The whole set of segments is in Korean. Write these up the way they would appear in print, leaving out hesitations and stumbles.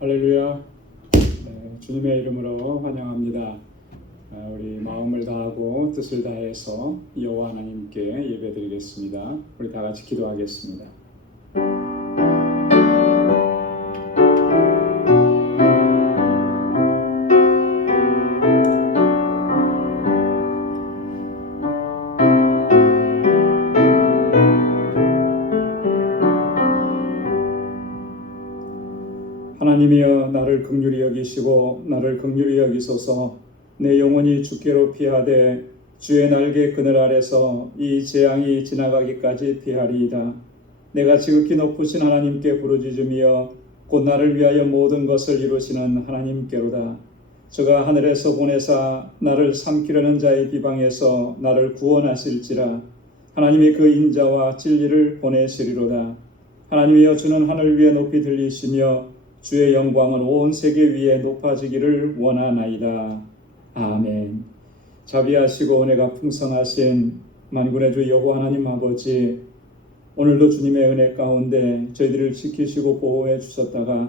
할렐루야. 주님의 이름으로 환영합니다. 우리 마음을 다하고 뜻을 다해서 여호와 하나님께 예배드리겠습니다. 우리 다 같이 기도하겠습니다. 하나님이여, 나를 긍휼히 여기시고 나를 긍휼히 여기소서. 내 영혼이 주께로 피하되 주의 날개 그늘 아래서 이 재앙이 지나가기까지 피하리이다. 내가 지극히 높으신 하나님께 부르짖으며 곧 나를 위하여 모든 것을 이루시는 하나님께로다. 저가 하늘에서 보내사 나를 삼키려는 자의 비방에서 나를 구원하실지라. 하나님이 그 인자와 진리를 보내시리로다. 하나님이여, 주는 하늘 위에 높이 들리시며 주의 영광은 온 세계 위에 높아지기를 원하나이다. 아멘. 자비하시고 은혜가 풍성하신 만군의 주 여호와 하나님 아버지, 오늘도 주님의 은혜 가운데 저희들을 지키시고 보호해 주셨다가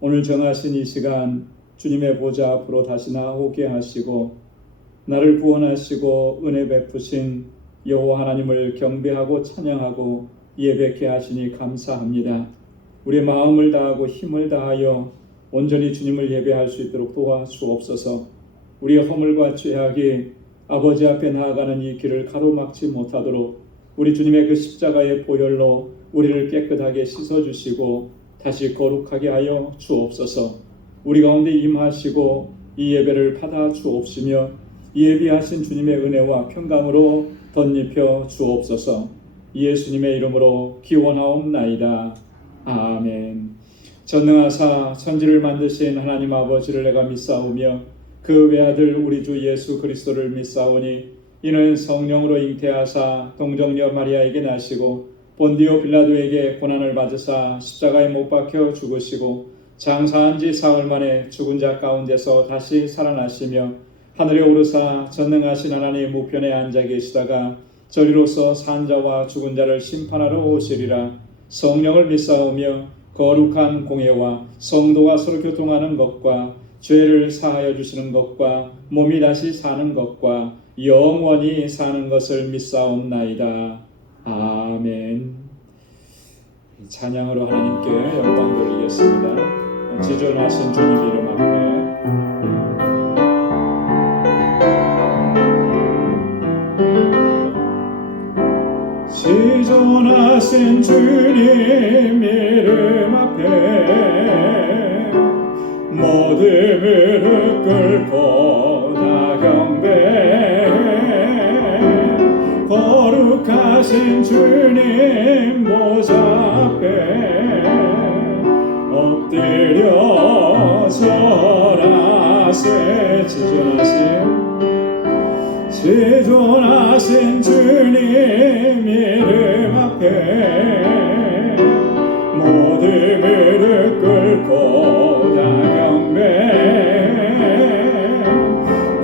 오늘 정하신 이 시간 주님의 보좌 앞으로 다시 나오게 하시고 나를 구원하시고 은혜 베푸신 여호와 하나님을 경배하고 찬양하고 예배케 하시니 감사합니다. 우리의 마음을 다하고 힘을 다하여 온전히 주님을 예배할 수 있도록 도와주옵소서. 우리의 허물과 죄악이 아버지 앞에 나아가는 이 길을 가로막지 못하도록 우리 주님의 그 십자가의 보혈로 우리를 깨끗하게 씻어주시고 다시 거룩하게 하여 주옵소서. 우리 가운데 임하시고 이 예배를 받아 주옵시며 예비하신 주님의 은혜와 평강으로 덧입혀 주옵소서. 예수님의 이름으로 기원하옵나이다. 아멘. 전능하사 천지를 만드신 하나님 아버지를 내가 믿사오며 그 외아들 우리 주 예수 그리스도를 믿사오니 이는 성령으로 잉태하사 동정녀 마리아에게 나시고 본디오 빌라도에게 고난을 받으사 십자가에 못 박혀 죽으시고 장사한 지 사흘 만에 죽은 자 가운데서 다시 살아나시며 하늘에 오르사 전능하신 하나님 우편에 앉아 계시다가 저리로서 산 자와 죽은 자를 심판하러 오시리라. 성령을 믿사오며 거룩한 공예와 성도가 서로 교통하는 것과 죄를 사하여 주시는 것과 몸이 다시 사는 것과 영원히 사는 것을 믿사옵나이다. 아멘. 찬양으로 하나님께 영광 돌리겠습니다. 지존하신 주님 이름 앞에 지존하신 주님 이름 앞에 모든 무릎 꿇고 다 경배. 거룩하신 주님 보좌 앞에 엎드려 절하세. 지존하신 주님 이름 앞에 모든 무릎 꿇고 다 경배.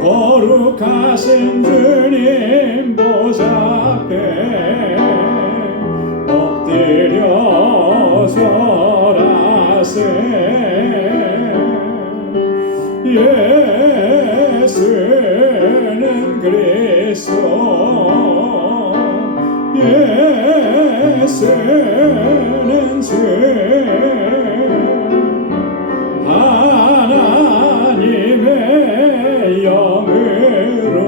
거룩하신 주님 보좌 앞에 엎드려 절하세. 예수는 그리스도, 예수는 주, 하나님의 영으로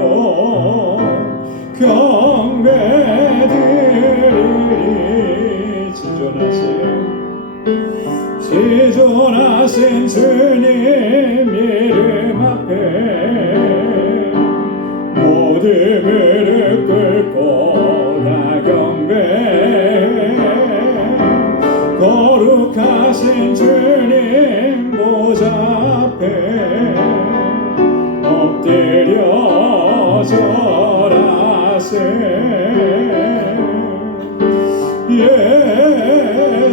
경배드리리. 지존하신 주님 이름 앞에 모든 무릎 꿇고 다 경배. 거룩하신 주님 보좌 앞에 엎드려 절하세.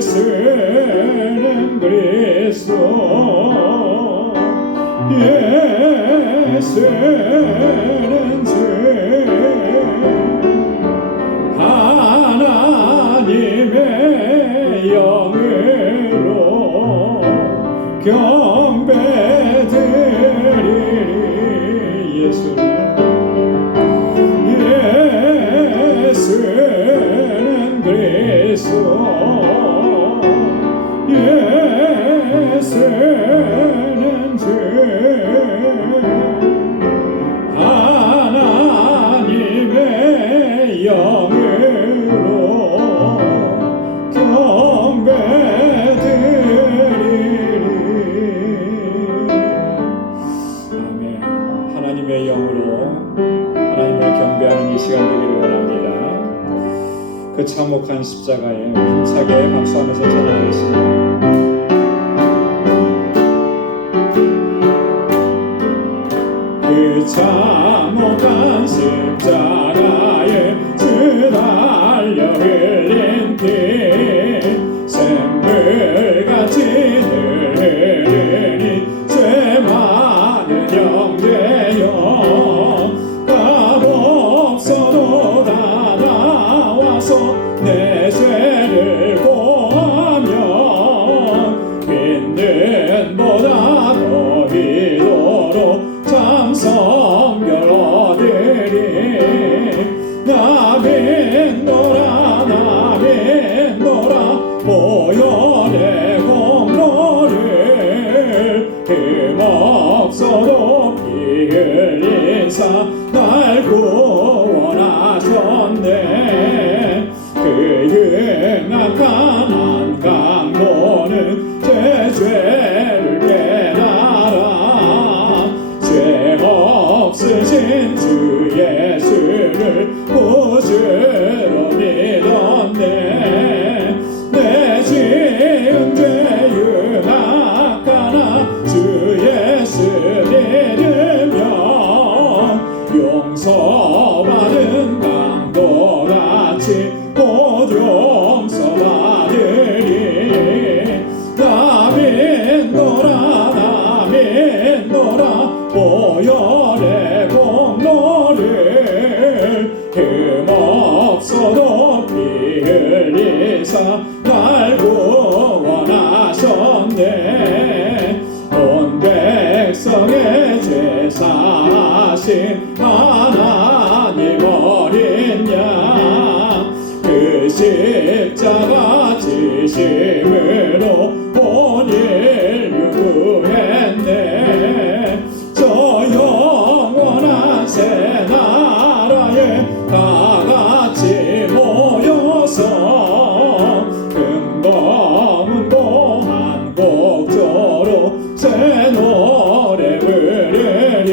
예수는 그리스도, 예수는 주, 하나님의 영으로 하나님의 영으로 하나님을 경배하는 이 시간 되기를 원합니다. 그 참혹한 십자가에 힘차게 박수하면서 찬양하겠습니다. 그 참혹한 십자가에 주 달려 흘린 피 샘물같이 늘 흐르니 죄 많은 형제여 값 없어도 다 나와서 내 죄를 고하면 빚는 보다 더 이도록 참 성결 얻으리 나 믿노라 나 믿노라 보혈의 공로를 힘없어도 피 흘리사 날 구원하셨네 그 흉악한 강도는 제 죄를 깨달아 죄 없으신 주 예수를 구주로 믿었네 내 지은 죄 흉악하나 주 예수 믿으면 용서받은 강도같이 곧 용서받으리 나 믿노라 나 믿노라 보혈의 공로를 힘없어도 피 흘리사 날 구원하셨네 온 백성의 죄 사하신 하나님 어린 양 그 십자가 지심으로 온 인류 구했네 저 영원한 새 나라에 다같이 모여서 금검은고 한 곡조로 새 노래 부르리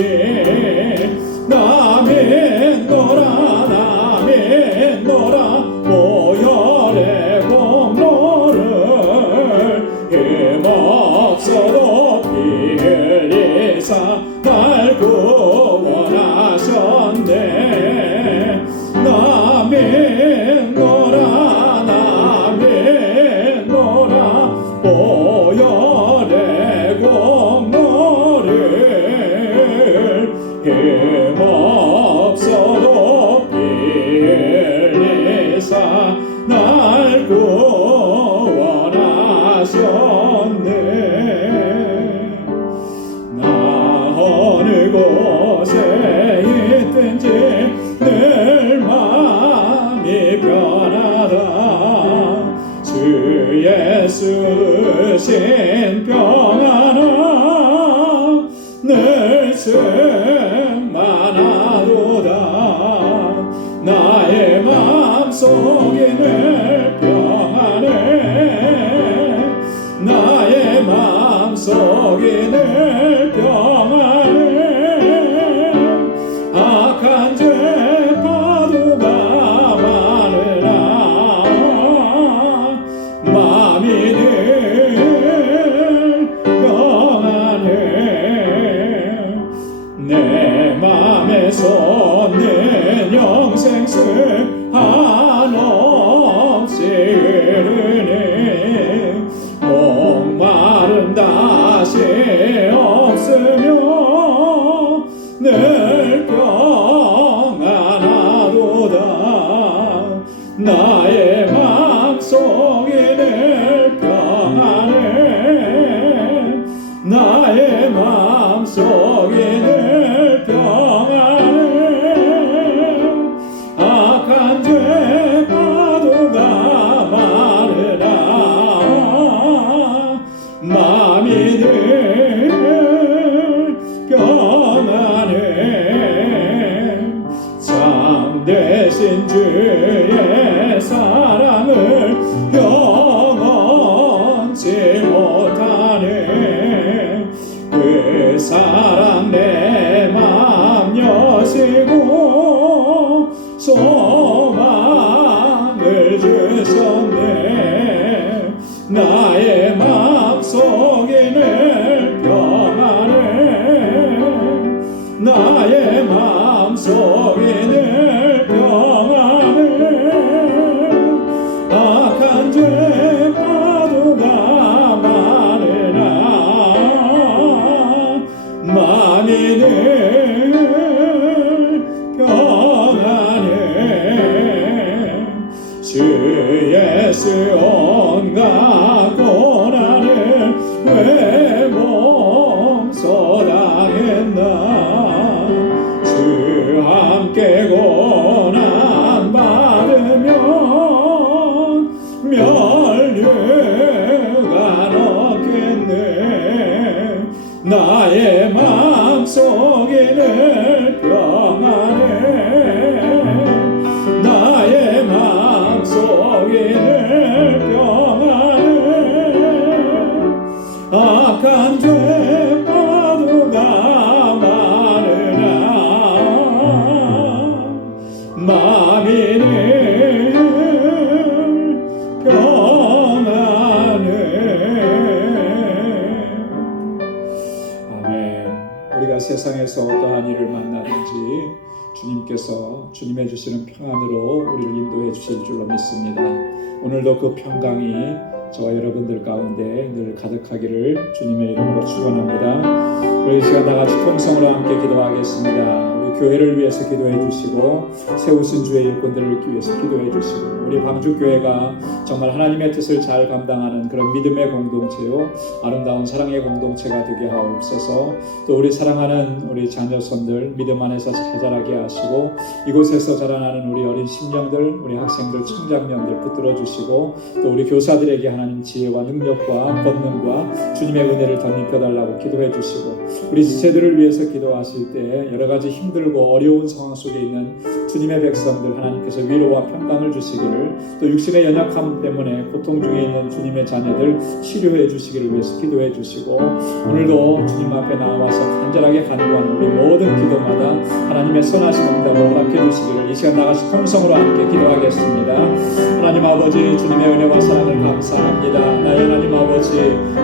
나 믿노라 나 믿노라 보혈의 공로를 힘없어도 피 흘리사 날 구원하셨네 나 믿노라 나 믿노라 보혈의 공로를 힘없어도 피 흘리사 날 구원하셨네 나 어느 곳에 있든지 늘 마음이 편하다 주 예수 신병 하나 늘 충만하도다 나의 마음속이 늘 평안해 나의 마음속이 늘 평안해 악한 죄 파도가 많으나 마음이 늘 평안해 내 맘에 솟는 영생수 한없이 흐르네 목마름 다시 없으며 늘 평안하도다 나의 맘속이 늘 평안해 나의 맘속이 늘 평안해 악한 죄 파도가 많으나 마음이 늘 평안해 참되신 주의 사랑을 영원치 못하네 그 사랑 내 맘 나의 마음속에 늘 평안을 악한 죄 파도가 많으나 마음이 늘 평안해 주 예수 온갖 고난을 왜 몸소 당했나 주 함께 고난 받으면 면류가 높겠네 나의 마음속에는 평안해 나의 마음속에는 평안해 악한 죄 파도가 많으나 마음이 늘 평안해. 아멘. 우리가 세상에서 어떠한 일을 만나든지 주님께서 주님의 주시는 평안으로 우리를 인도해 주실 줄로 믿습니다. 오늘도 그 평강이 저와 여러분들 가운데 늘 가득하기를 주님의 이름으로 축원합니다. 우리 이 시간 다 같이 통성으로 함께 기도하겠습니다. 우리 교회를 위해서 기도해 주시고 세우신 주의 일꾼들을 위해서 기도해 주시고 우리 방주교회가 정말 하나님의 뜻을 잘 감당하는 그런 믿음의 공동체요 아름다운 사랑의 공동체가 되게 하옵소서. 또 우리 사랑하는 우리 자녀손들 믿음 안에서 잘 자라게 하시고 이곳에서 자라나는 우리 어린 심령들 우리 학생들 청장년들 붙들어 주시고 또 우리 교사들에게 하나님 지혜와 능력과 권능과 주님의 은혜를 덧입혀달라고 기도해 주시고 우리 지체들을 위해서 기도하실 때 여러 가지 힘들고 어려운 상황 속에 있는 주님의 백성들 하나님께서 위로와 평강을 주시기를 또 육신의 연약함 때문에 고통 중에 있는 주님의 자녀들 치료해 주시기를 위해서 기도해 주시고 오늘도 주님 앞에 나와서 간절하게 간구하는 우리 모든 기도마다 하나님의 선하신 응답을 허락해 주시기를 이 시간 나가시 통성으로 함께 기도하겠습니다. 하나님 아버지 주님의 은혜와 사랑을 감사합니다. 나의 하나님 아버지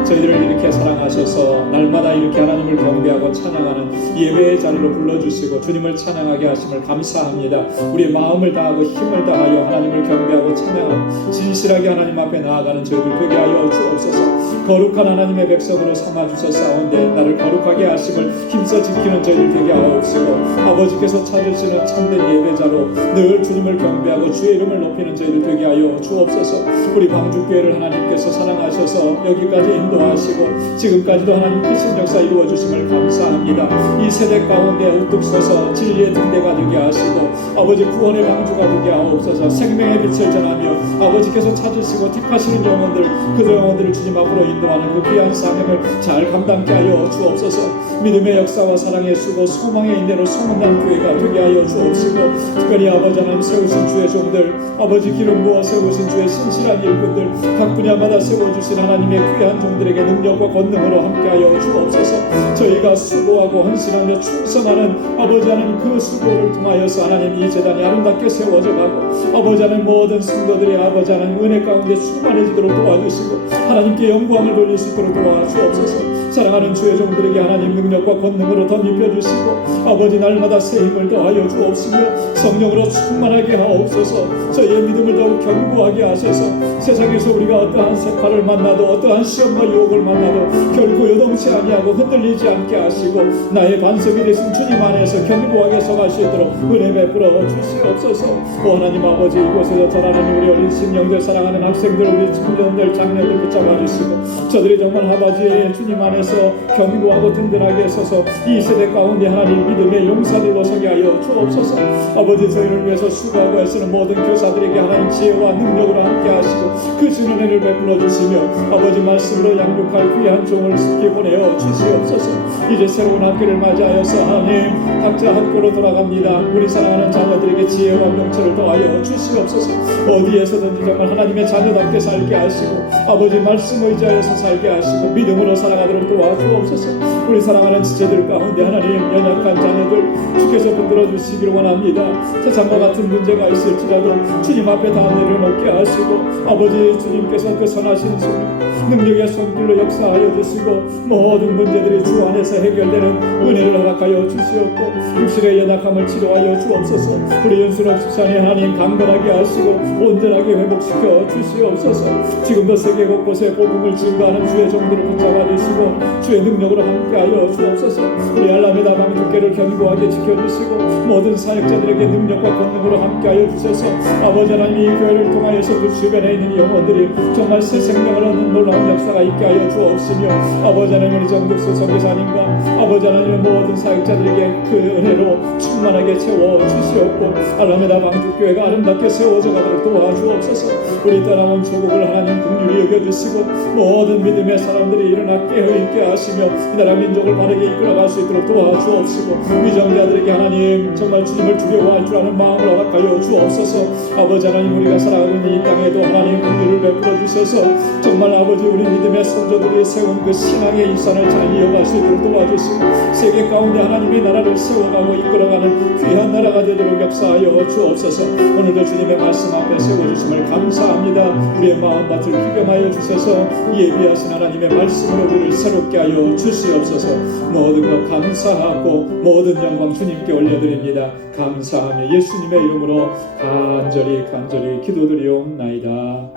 저희들을 이렇게 사랑하셔서 날마다 이렇게 하나님을 경배하고 찬양하는 예배의 자리로 불러주시고 주님을 찬양하게 하심을 감사합니다. 우리의 마음을 다하고 힘을 다하여 하나님을 경배하고 찬양하고 진실하게 하나님 앞에 나아가는 저희들 되게 하여 주옵소서. 거룩한 하나님의 백성으로 삼아주셨사온데 나를 거룩하게 하심을 힘써 지키는 저희들 되게 하옵시고 아버지께서 찾으시는 참된 예배자로 늘 주님을 경배하고 주의 이름을 높이는 저희들 되게 하여 주옵소서. 우리 방주교회를 하나님께서 사랑하셔서 여기까지 인도하시고 지금까지도 하나님 크신 역사 이루어주심을 감사합니다. 이 세대 가운데 우뚝 서서 진리의 등대가 되게 하시고 아버지 구원의 방주가 되게 하옵소서. 생명의 빛을 전하며 아버지께서 찾으시고 택하시는 영혼들 그 영혼들을 주님 앞으로 인도하는 그 귀한 사명을 잘 감당케 하여 주옵소서. 믿음의 역사와 사랑의 수고 소망의 인내로 소문난 교회가 되게 하여 주옵시고 특별히 아버지 하나님 세우신 주의 종들 아버지 기름 부어 세우신 주의 신실한 일꾼들 각 분야마다 세워주신 하나님의 귀한 종들에게 능력과 권능으로 함께하여 주옵소서. 저희가 수고하고 헌신하며 충성하는 아버지 하나님 그 수고를 통하여서 하나님 이 재단이 아름답게 세워져 가고 아버지 하나님 모든 성도들이 아버지 하나님 은혜 가운데 충만해지도록 도와주시고 하나님께 영광을 돌릴 수 있도록 도와주옵소서. 사랑하는 주의 종들에게 하나님 능력과 권능으로 덧입혀주시고 아버지 날마다 새 힘을 더하여 주옵시며 성령으로 충만하게 하옵소서. 저희의 믿음을 더욱 견고하게 하셔서 세상에서 우리가 어떠한 세파를 만나도 어떠한 시험과 유혹을 만나도 결코 요동치 아니하고 흔들리지 않게 하시고 나의 반석이 되신 주님 안에서 견고하게 서갈 수 있도록 은혜 베풀어 주시옵소서. 오 하나님 아버지 이곳에서 자라나는 우리 어린 심령들 사랑하는 학생들 우리 청년들 장년들 붙잡아 주시고 저들이 정말 아버지의 주님 안에서 견고하고 든든하게 서서 이 세대 가운데 하나님 믿음의 용사들로 서게 하여 주옵소서. 아버지 저희를 위해서 수고하고 애쓰는 모든 교사들에게 하나님 지혜와 능력으로 함께 하시고 그 주는 은혜를 베풀어 주시며 아버지 말씀으로 양육할 귀한 종을 쉽게 보내어 주시옵소서. 이제 새로운 학교를 맞이하여서 하나님 각자 학교로 돌아갑니다. 우리 사랑하는 자녀들에게 지혜와 명철을 더하여 주시옵소서. 어디에서든지 정말 하나님의 자녀답게 살게 하시고 아버지 말씀 의지하여서 살게 하시고 믿음으로 살아가도록 도와주옵소서. 우리 사랑하는 지체들 가운데 하나님 연약한 자녀들 주께서 붙들어 주시기를 원합니다. 세상과 같은 문제가 있을지라도 주님 앞에 다 내려놓게 하시고 아버지 주님께서 그 선하신 손 능력의 손길로 역사하여 주시고 모든 문제들이 주 안에서 해결되는 은혜를 허락하여 주시옵고 육신의 연약함을 치료하여 주옵소서. 우리 연순옥 집사님 하나님 강건하게 하시고 온전하게 회복시켜 주시옵소서. 지금도 세계 곳곳에 복음을 증거하는 주의 종들을 붙잡아 주시고 주의 능력으로 함께하여 주옵소서. 우리 알라메다 방주교를 견고하게 지켜주시고 모든 사역자들에게 능력과 권능으로 함께하여 주셔서 아버지 하나님 이 교회를 통하여서 그 주변에 있는 영혼들이 정말 새 생명을 얻는 놀라운 역사가 있게 하여 주옵시며 아버지 하나님 우리 정국수 선교사님과 아버지 하나님 모든 사역자들에게 그 은혜로 충만하게 채워 주시옵고 알라메다 방주교회가 아름답게 세워져 가도록 도와주옵소서. 우리 떠나온 조국을 하나님 긍휼히 여겨주시고 모든 믿음의 사람들이 일어나 깨어있게 하시며 이 나라 민족을 바르게 이끌어갈 수 있도록 도와주옵시고 위정자들에게 하나님 정말 주님을 두려워할 줄 아는 마음을 허락하여 주옵소서. 아버지 하나님 우리가 살아가고 있는 이 땅에도 하나님 긍휼을 베풀어 주셔서 정말 아버지 우리 믿음의 선조들이 세운 그 신앙의 일선을 잘 이어갈 수 있도록 도와주시고 세계 가운데 하나님의 나라를 세워가고 이끌어가는 귀한 나라가 되도록 역사하여 주옵소서. 오늘도 주님의 말씀 앞에 세워주심을 감사합니다. 우리의 마음밭을 기경하여 주셔서 예비하신 하나님의 말씀으로 우리를 새롭게 하여 주시옵소서. 모든 것 감사하고 모든 영광 주님께 올려드립니다. 감사하며 예수님의 이름으로 간절히 기도드리옵나이다.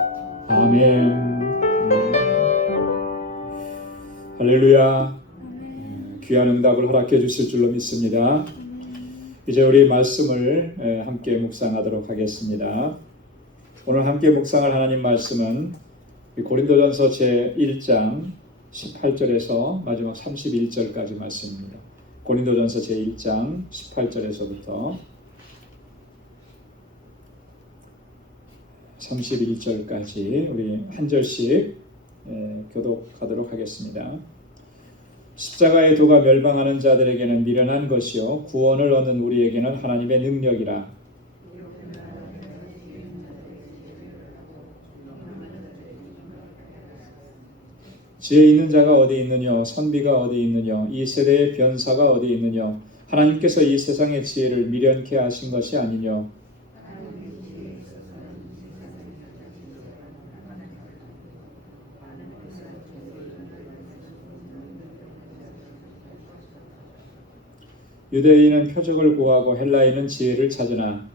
아멘. 할렐루야. 귀한 응답을 허락해 주실 줄로 믿습니다. 이제 우리 말씀을 함께 묵상하도록 하겠습니다. 오늘 함께 묵상할 하나님 말씀은 고린도전서 제1장 18절에서 마지막 31절까지 말씀입니다. 고린도전서 제1장 18절에서부터 31절까지 우리 한 절씩 교독하도록 하겠습니다. 십자가의 도가 멸망하는 자들에게는 미련한 것이요 구원을 얻는 우리에게는 하나님의 능력이라. 지혜 있는 자가 어디 있느냐 선비가 어디 있느냐 이 세대의 변사가 어디 있느냐 하나님께서 이 세상의 지혜를 미련케 하신 것이 아니냐. 유대인은 표적을 구하고 헬라인은 지혜를 찾으나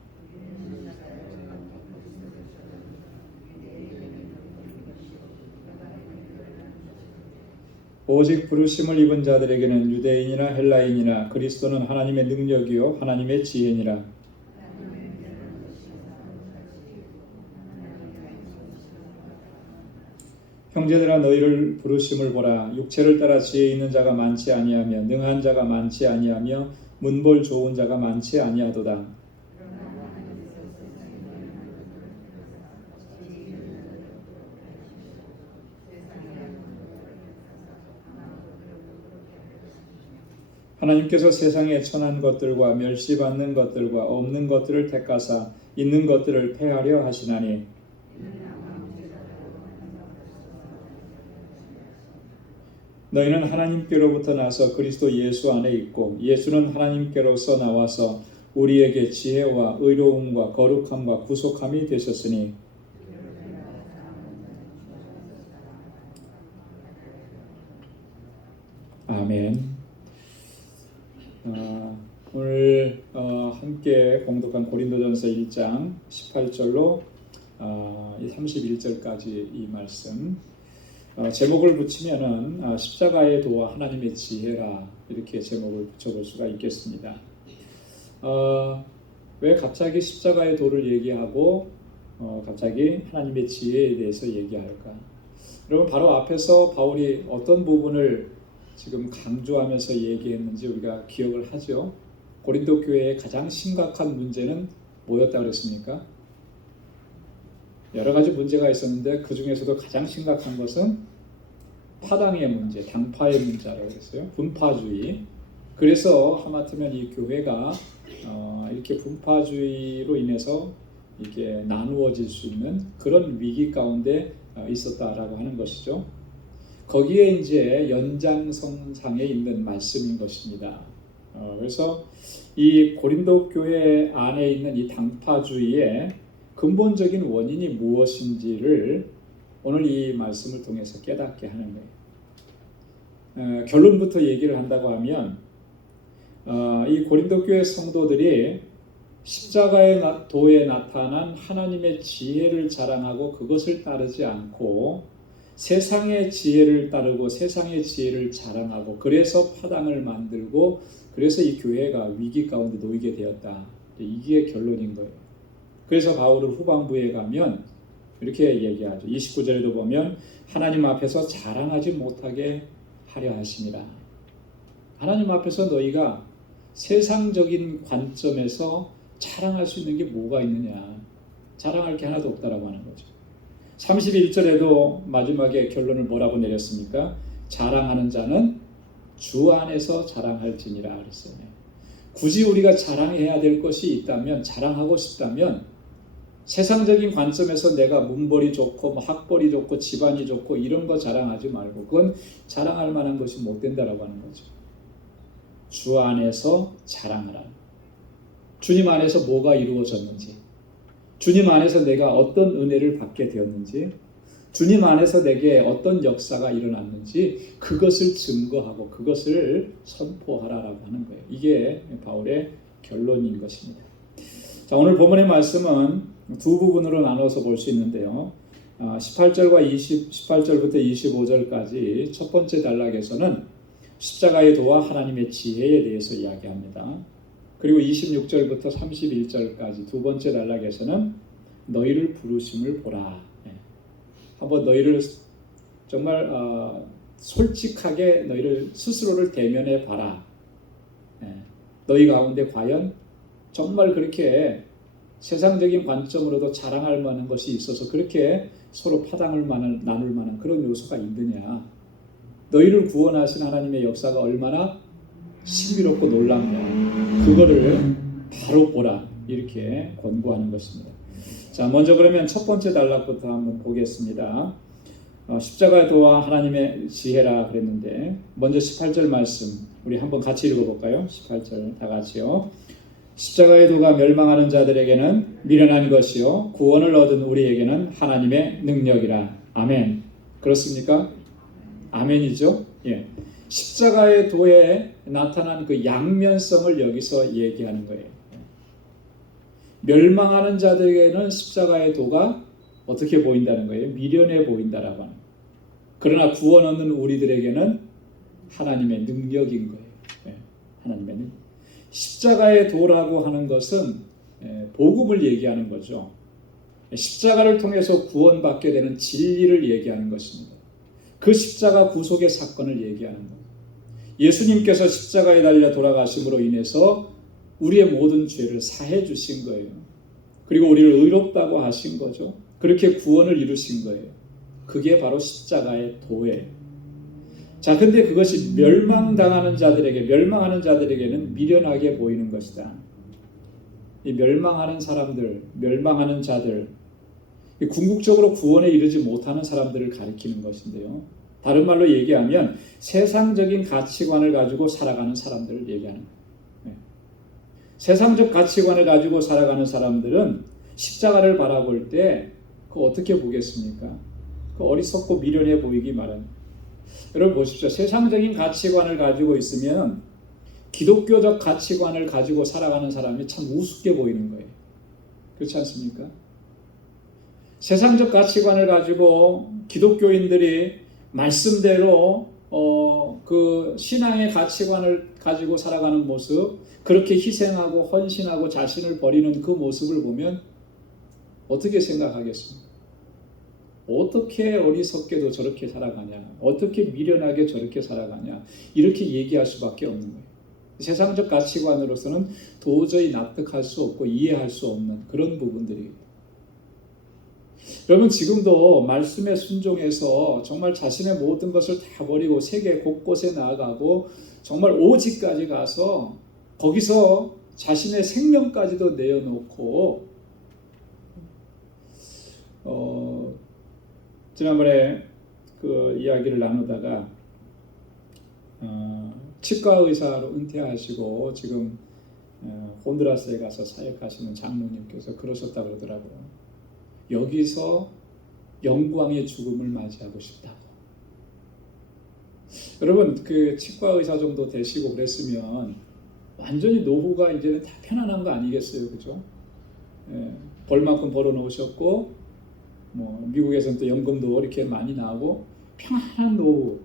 오직 부르심을 입은 자들에게는 유대인이나 헬라인이나 그리스도는 하나님의 능력이요 하나님의 지혜니라. 형제들아 너희를 부르심을 보라. 육체를 따라 지혜 있는 자가 많지 아니하며 능한 자가 많지 아니하며 문벌 좋은 자가 많지 아니하도다. 하나님께서 세상에 천한 것들과 멸시받는 것들과 없는 것들을 택하사 있는 것들을 폐하려 하시나니 너희는 하나님께로부터 나서 그리스도 예수 안에 있고 예수는 하나님께로서 나와서 우리에게 지혜와 의로움과 거룩함과 구속함이 되셨으니 아멘. 오늘 함께 공독한 고린도전서 1장 18절로 31절까지 이 말씀 제목을 붙이면은 십자가의 도와 하나님의 지혜라 이렇게 제목을 붙여볼 수가 있겠습니다. 왜 갑자기 십자가의 도를 얘기하고 갑자기 하나님의 지혜에 대해서 얘기할까? 여러분 바로 앞에서 바울이 어떤 부분을 지금 강조하면서 얘기했는지 우리가 기억을 하죠. 고린도 교회의 가장 심각한 문제는 뭐였다고 그랬습니까? 여러 가지 문제가 있었는데 그 중에서도 가장 심각한 것은 파당의 문제, 당파의 문제라고 했어요. 분파주의. 그래서 하마터면 이 교회가 이렇게 분파주의로 인해서 이게 나누어질 수 있는 그런 위기 가운데 있었다라고 하는 것이죠. 거기에 이제 연장선상에 있는 말씀인 것입니다. 그래서 이 고린도 교회 안에 있는 이 당파주의의 근본적인 원인이 무엇인지를 오늘 이 말씀을 통해서 깨닫게 하는 거예요. 결론부터 얘기를 한다고 하면 이 고린도 교회 성도들이 십자가의 도에 나타난 하나님의 지혜를 자랑하고 그것을 따르지 않고 세상의 지혜를 따르고 세상의 지혜를 자랑하고 그래서 파당을 만들고 그래서 이 교회가 위기 가운데 놓이게 되었다. 이게 결론인 거예요. 그래서 바울은 후반부에 가면 이렇게 얘기하죠. 29절에도 보면 하나님 앞에서 자랑하지 못하게 하려 하심이라. 하나님 앞에서 너희가 세상적인 관점에서 자랑할 수 있는 게 뭐가 있느냐. 자랑할 게 하나도 없다라고 하는 거죠. 31절에도 마지막에 결론을 뭐라고 내렸습니까? 자랑하는 자는 주 안에서 자랑할지니라 그랬어요. 굳이 우리가 자랑해야 될 것이 있다면, 자랑하고 싶다면 세상적인 관점에서 내가 문벌이 좋고 학벌이 좋고 집안이 좋고 이런 거 자랑하지 말고 그건 자랑할 만한 것이 못 된다라고 하는 거죠. 주 안에서 자랑하라. 주님 안에서 뭐가 이루어졌는지, 주님 안에서 내가 어떤 은혜를 받게 되었는지, 주님 안에서 내게 어떤 역사가 일어났는지 그것을 증거하고 그것을 선포하라라고 하는 거예요. 이게 바울의 결론인 것입니다. 자, 오늘 본문의 말씀은 두 부분으로 나눠서 볼 수 있는데요. 18절부터 25절까지 첫 번째 단락에서는 십자가의 도와 하나님의 지혜에 대해서 이야기합니다. 그리고 26절부터 31절까지 두 번째 단락에서는 너희를 부르심을 보라. 한번 너희를 정말 솔직하게 너희를 스스로를 대면해 봐라. 너희 가운데 과연 정말 그렇게 세상적인 관점으로도 자랑할 만한 것이 있어서 그렇게 서로 파당을 나눌 만한 그런 요소가 있느냐. 너희를 구원하신 하나님의 역사가 얼마나 신비롭고 놀랍냐. 그거를 바로 보라. 이렇게 권고하는 것입니다. 자, 먼저 그러면 첫 번째 단락부터 한번 보겠습니다. 십자가의 도와 하나님의 지혜라 그랬는데 먼저 18절 말씀 우리 한번 같이 읽어볼까요? 18절 다 같이요. 십자가의 도가 멸망하는 자들에게는 미련한 것이요 구원을 얻은 우리에게는 하나님의 능력이라. 아멘. 그렇습니까? 아멘이죠? 예. 십자가의 도에 나타난 그 양면성을 여기서 얘기하는 거예요. 멸망하는 자들에게는 십자가의 도가 어떻게 보인다는 거예요? 미련해 보인다라고 하는 거예요. 그러나 구원 얻는 우리들에게는 하나님의 능력인 거예요. 하나님의 능력. 십자가의 도라고 하는 것은 복음을 얘기하는 거죠. 십자가를 통해서 구원받게 되는 진리를 얘기하는 것입니다. 그 십자가 구속의 사건을 얘기하는 거예요. 예수님께서 십자가에 달려 돌아가심으로 인해서 우리의 모든 죄를 사해 주신 거예요. 그리고 우리를 의롭다고 하신 거죠. 그렇게 구원을 이루신 거예요. 그게 바로 십자가의 도예요. 자, 근데 그것이 멸망하는 자들에게는 미련하게 보이는 것이다. 이 멸망하는 사람들, 멸망하는 자들, 궁극적으로 구원에 이르지 못하는 사람들을 가리키는 것인데요. 다른 말로 얘기하면 세상적인 가치관을 가지고 살아가는 사람들을 얘기하는 거예요. 세상적 가치관을 가지고 살아가는 사람들은 십자가를 바라볼 때 그거 어떻게 보겠습니까? 그 어리석고 미련해 보이기 마련. 여러분 보십시오. 세상적인 가치관을 가지고 있으면 기독교적 가치관을 가지고 살아가는 사람이 참 우습게 보이는 거예요. 그렇지 않습니까? 세상적 가치관을 가지고 기독교인들이 말씀대로 그 신앙의 가치관을 가지고 살아가는 모습, 그렇게 희생하고 헌신하고 자신을 버리는 그 모습을 보면 어떻게 생각하겠습니까? 어떻게 어리석게도 저렇게 살아가냐, 어떻게 미련하게 저렇게 살아가냐, 이렇게 얘기할 수밖에 없는 거예요. 세상적 가치관으로서는 도저히 납득할 수 없고 이해할 수 없는 그런 부분들이에요. 여러분 지금도 말씀에 순종해서 정말 자신의 모든 것을 다 버리고 세계 곳곳에 나아가고 정말 오직까지 가서 거기서 자신의 생명까지도 내어놓고 지난번에 그 이야기를 나누다가 치과 의사로 은퇴하시고 지금 혼두라스에 가서 사역하시는 장로님께서 그러셨다고 그러더라고요. 여기서 영광의 죽음을 맞이하고 싶다고. 여러분 그 치과 의사 정도 되시고 그랬으면 완전히 노후가 이제는 다 편안한 거 아니겠어요, 그죠? 벌만큼 벌어 놓으셨고 뭐 미국에서는 또 연금도 이렇게 많이 나오고 편안한 노후,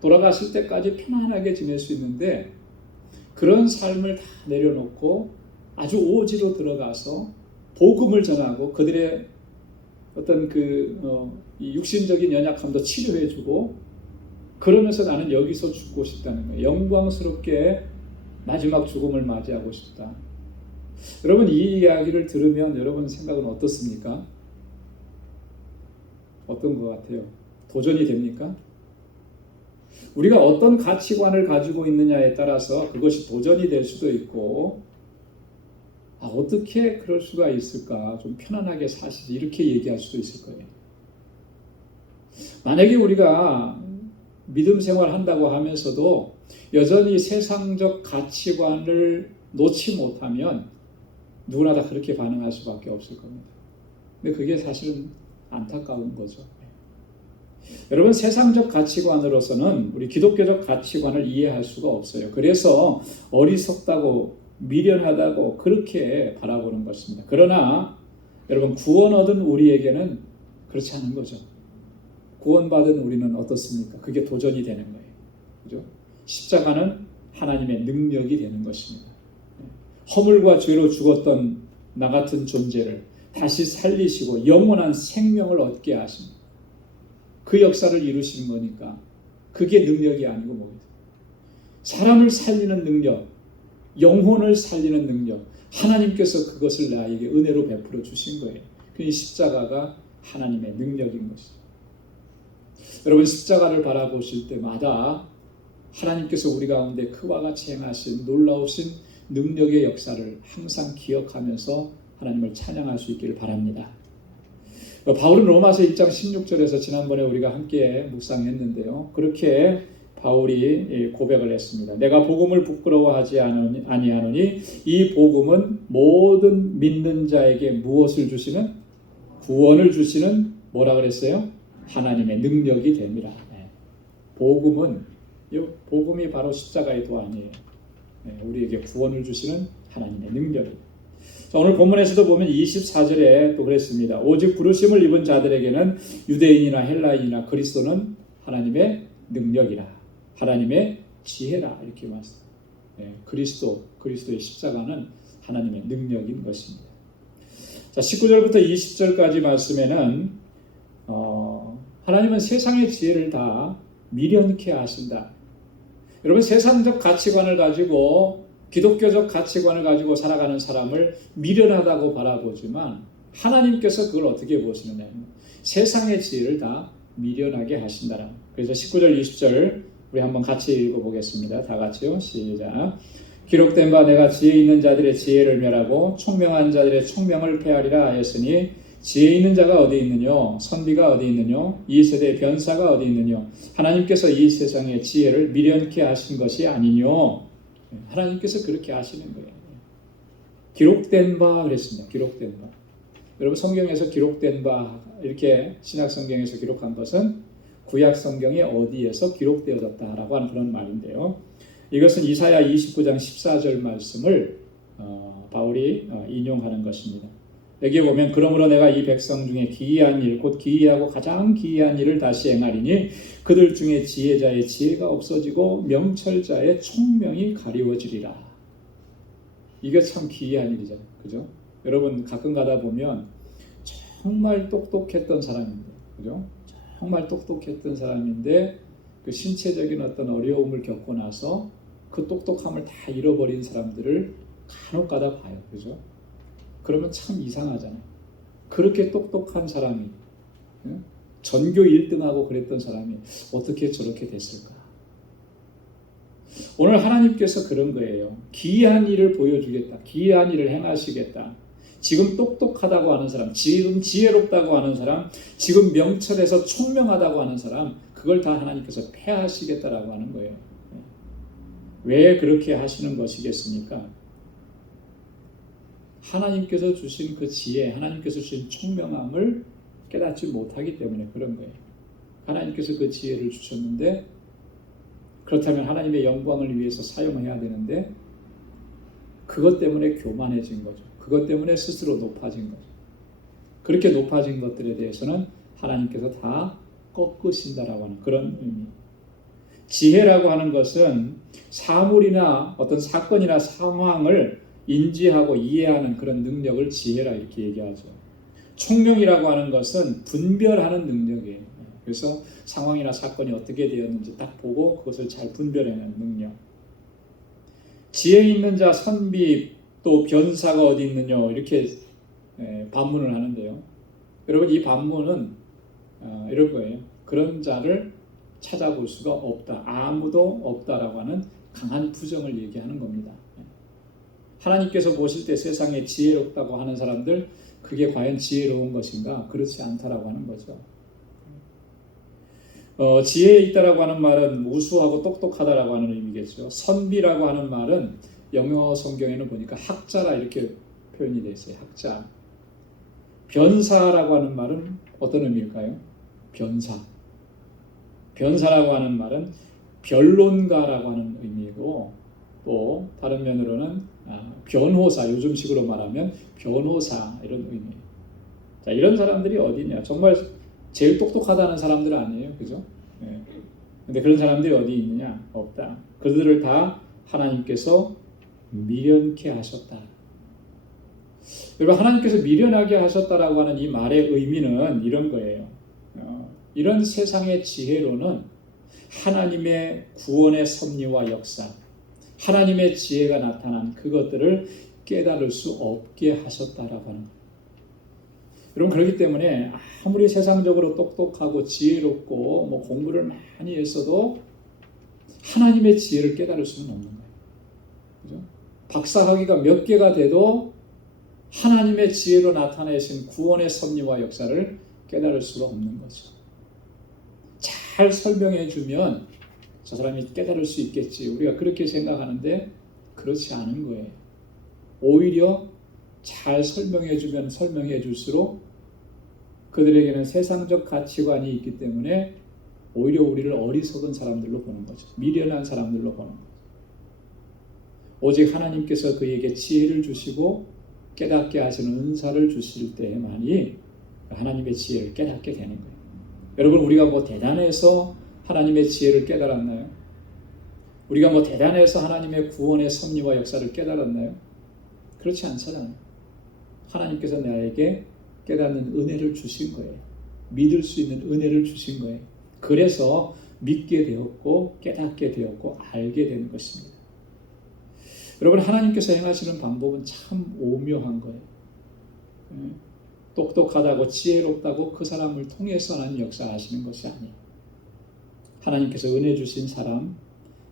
돌아가실 때까지 편안하게 지낼 수 있는데 그런 삶을 다 내려놓고 아주 오지로 들어가서 복음을 전하고 그들의 어떤 이 육신적인 연약함도 치료해주고 그러면서 나는 여기서 죽고 싶다는 거예요. 영광스럽게 마지막 죽음을 맞이하고 싶다. 여러분 이 이야기를 들으면 여러분 생각은 어떻습니까? 어떤 것 같아요? 도전이 됩니까? 우리가 어떤 가치관을 가지고 있느냐에 따라서 그것이 도전이 될 수도 있고 어떻게 그럴 수가 있을까? 좀 편안하게 사시지 이렇게 얘기할 수도 있을 거예요. 만약에 우리가 믿음 생활한다고 하면서도 여전히 세상적 가치관을 놓지 못하면 누구나 다 그렇게 반응할 수밖에 없을 겁니다. 근데 그게 사실은 안타까운 거죠. 여러분 세상적 가치관으로서는 우리 기독교적 가치관을 이해할 수가 없어요. 그래서 어리석다고 미련하다고 그렇게 바라보는 것입니다. 그러나 여러분 구원 얻은 우리에게는 그렇지 않은 거죠. 구원받은 우리는 어떻습니까? 그게 도전이 되는 거예요. 그죠? 십자가는 하나님의 능력이 되는 것입니다. 허물과 죄로 죽었던 나 같은 존재를 다시 살리시고 영원한 생명을 얻게 하십니다. 그 역사를 이루시는 거니까 그게 능력이 아니고 뭐겠어요? 사람을 살리는 능력, 영혼을 살리는 능력, 하나님께서 그것을 나에게 은혜로 베풀어 주신 거예요. 그 십자가가 하나님의 능력인 것이죠. 여러분 십자가를 바라보실 때마다 하나님께서 우리 가운데 그와 같이 행하신 놀라우신 능력의 역사를 항상 기억하면서 하나님을 찬양할 수 있기를 바랍니다. 바울은 로마서 1장 16절에서 지난번에 우리가 함께 묵상했는데요. 그렇게 바울이 고백을 했습니다. 내가 복음을 부끄러워하지 아니하노니 이 복음은 모든 믿는 자에게 무엇을 주시는? 구원을 주시는 뭐라 그랬어요? 하나님의 능력이 됨이라. 복음이 바로 십자가의 도안이에요. 우리에게 구원을 주시는 하나님의 능력입니다. 오늘 본문에서도 보면 24절에 또 그랬습니다. 오직 부르심을 입은 자들에게는 유대인이나 헬라인이나 그리스도는 하나님의 능력이라, 하나님의 지혜라 이렇게 말씀합니다. 그리스도의 십자가는 하나님의 능력인 것입니다. 자, 19절부터 20절까지 말씀에는 하나님은 세상의 지혜를 다 미련케 하신다. 여러분 세상적 가치관을 가지고 기독교적 가치관을 가지고 살아가는 사람을 미련하다고 바라보지만 하나님께서 그걸 어떻게 보시느냐. 세상의 지혜를 다 미련하게 하신다라. 그래서 19절 20절 우리 한번 같이 읽어보겠습니다. 다 같이요. 시작. 기록된 바 내가 지혜 있는 자들의 지혜를 멸하고 총명한 자들의 총명을 폐하리라 하였으니 지혜 있는 자가 어디 있느뇨? 선비가 어디 있느뇨? 이 세대의 변사가 어디 있느뇨? 하나님께서 이 세상의 지혜를 미련케 하신 것이 아니뇨? 하나님께서 그렇게 하시는 거예요. 기록된 바 그랬습니다. 기록된 바. 여러분 성경에서 기록된 바 이렇게 신약 성경에서 기록한 것은 구약 성경에 어디에서 기록되어졌다라고 하는 그런 말인데요. 이것은 이사야 29장 14절 말씀을 바울이 인용하는 것입니다. 여기에 보면 그러므로 내가 이 백성 중에 기이한 일 곧 기이하고 가장 기이한 일을 다시 행하리니 그들 중에 지혜자의 지혜가 없어지고 명철자의 총명이 가리워지리라. 이게 참 기이한 일이잖아요. 그죠? 여러분 가끔 가다 보면 정말 똑똑했던 사람인데, 그죠? 정말 똑똑했던 사람인데 그 신체적인 어떤 어려움을 겪고 나서 그 똑똑함을 다 잃어버린 사람들을 간혹 가다 봐요. 그죠? 그러면 참 이상하잖아요. 그렇게 똑똑한 사람이 전교 1등하고 그랬던 사람이 어떻게 저렇게 됐을까? 오늘 하나님께서 그런 거예요. 기이한 일을 보여주겠다. 기이한 일을 행하시겠다. 지금 똑똑하다고 하는 사람, 지금 지혜롭다고 하는 사람, 지금 명철해서 총명하다고 하는 사람, 그걸 다 하나님께서 폐하시겠다라고 하는 거예요. 왜 그렇게 하시는 것이겠습니까? 하나님께서 주신 그 지혜, 하나님께서 주신 총명함을 깨닫지 못하기 때문에 그런 거예요. 하나님께서 그 지혜를 주셨는데, 그렇다면 하나님의 영광을 위해서 사용해야 되는데 그것 때문에 교만해진 거죠. 그것 때문에 스스로 높아진 거죠. 그렇게 높아진 것들에 대해서는 하나님께서 다 꺾으신다라고 하는 그런 의미. 지혜라고 하는 것은 사물이나 어떤 사건이나 상황을 인지하고 이해하는 그런 능력을 지혜라 이렇게 얘기하죠. 총명이라고 하는 것은 분별하는 능력이에요. 그래서 상황이나 사건이 어떻게 되었는지 딱 보고 그것을 잘 분별해내는 능력. 지혜 있는 자 선비 또 변사가 어디 있느냐 이렇게 반문을 하는데요. 여러분 이 반문은 이럴 거예요. 그런 자를 찾아볼 수가 없다. 아무도 없다라고 하는 강한 부정을 얘기하는 겁니다. 하나님께서 보실 때 세상에 지혜롭다고 하는 사람들 그게 과연 지혜로운 것인가? 그렇지 않다라고 하는 거죠. 지혜에 있다라고 하는 말은 우수하고 똑똑하다라고 하는 의미겠죠. 선비라고 하는 말은 영어 성경에는 보니까 학자라 이렇게 표현이 되어 있어요. 학자. 변사라고 하는 말은 어떤 의미일까요? 변사. 변사라고 하는 말은 변론가라고 하는 의미이고 또 다른 면으로는 변호사, 요즘식으로 말하면 변호사 이런 의미예요. 자, 이런 사람들이 어디 있냐? 정말 제일 똑똑하다는 사람들은 아니에요. 그죠? 근데 그런 사람들이 어디 있느냐? 없다. 그들을 다 하나님께서 미련케 하셨다. 여러분 하나님께서 미련하게 하셨다라고 하는 이 말의 의미는 이런 거예요. 이런 세상의 지혜로는 하나님의 구원의 섭리와 역사, 하나님의 지혜가 나타난 그것들을 깨달을 수 없게 하셨다라고 하는 거예요. 여러분 그렇기 때문에 아무리 세상적으로 똑똑하고 지혜롭고 뭐 공부를 많이 했어도 하나님의 지혜를 깨달을 수는 없는 거예요. 그죠? 박사학위가 몇 개가 돼도 하나님의 지혜로 나타내신 구원의 섭리와 역사를 깨달을 수가 없는 거죠. 잘 설명해 주면 저 사람이 깨달을 수 있겠지. 우리가 그렇게 생각하는데 그렇지 않은 거예요. 오히려 잘 설명해 주면 설명해 줄수록 그들에게는 세상적 가치관이 있기 때문에 오히려 우리를 어리석은 사람들로 보는 거죠. 미련한 사람들로 보는 거죠. 오직 하나님께서 그에게 지혜를 주시고 깨닫게 하시는 은사를 주실 때만이 하나님의 지혜를 깨닫게 되는 거예요. 여러분 우리가 뭐 대단해서 하나님의 지혜를 깨달았나요? 우리가 뭐 대단해서 하나님의 구원의 섭리와 역사를 깨달았나요? 그렇지 않잖아요. 하나님께서 나에게 깨닫는 은혜를 주신 거예요. 믿을 수 있는 은혜를 주신 거예요. 그래서 믿게 되었고 깨닫게 되었고 알게 되는 것입니다. 여러분 하나님께서 행하시는 방법은 참 오묘한 거예요. 똑똑하다고 지혜롭다고 그 사람을 통해서 하나님 역사하시는 것이 아니에요. 하나님께서 은혜 주신 사람,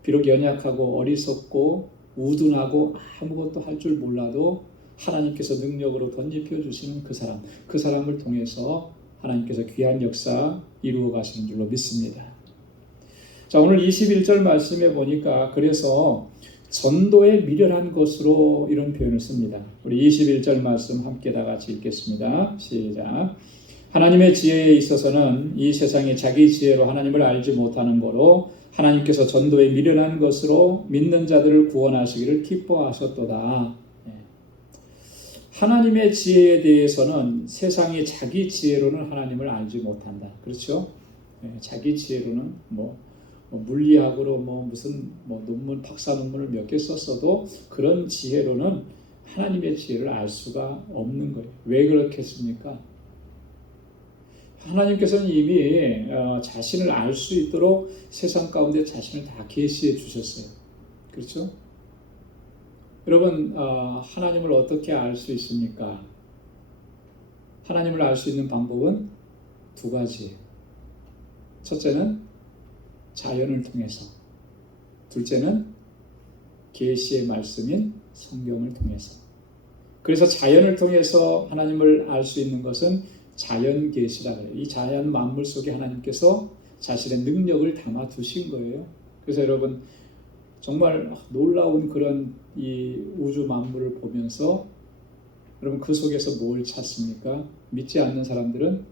비록 연약하고 어리석고 우둔하고 아무것도 할 줄 몰라도 하나님께서 능력으로 덧입혀 주시는 그 사람을 통해서 하나님께서 귀한 역사 이루어 가시는 줄로 믿습니다. 자, 오늘 21절 말씀에 보니까 그래서 전도에 미련한 것으로 이런 표현을 씁니다. 우리 21절 말씀 함께 다 같이 읽겠습니다. 시작. 하나님의 지혜에 있어서는 이 세상이 자기 지혜로 하나님을 알지 못하는 거로 하나님께서 전도에 미련한 것으로 믿는 자들을 구원하시기를 기뻐하셨도다. 하나님의 지혜에 대해서는 세상이 자기 지혜로는 하나님을 알지 못한다. 그렇죠? 자기 지혜로는 물리학으로 무슨 논문, 박사 논문을 몇 개 썼어도 그런 지혜로는 하나님의 지혜를 알 수가 없는 거예요. 왜 그렇겠습니까? 하나님께서는 이미 자신을 알 수 있도록 세상 가운데 자신을 다 계시해 주셨어요. 그렇죠? 여러분 하나님을 어떻게 알 수 있습니까? 하나님을 알 수 있는 방법은 두 가지예요. 첫째는 자연을 통해서, 둘째는 계시의 말씀인 성경을 통해서. 그래서 자연을 통해서 하나님을 알 수 있는 것은 자연 계시라 그래요. 이 자연 만물 속에 하나님께서 자신의 능력을 담아 두신 거예요. 그래서 여러분 정말 놀라운 그런 이 우주 만물을 보면서 여러분 그 속에서 뭘 찾습니까? 믿지 않는 사람들은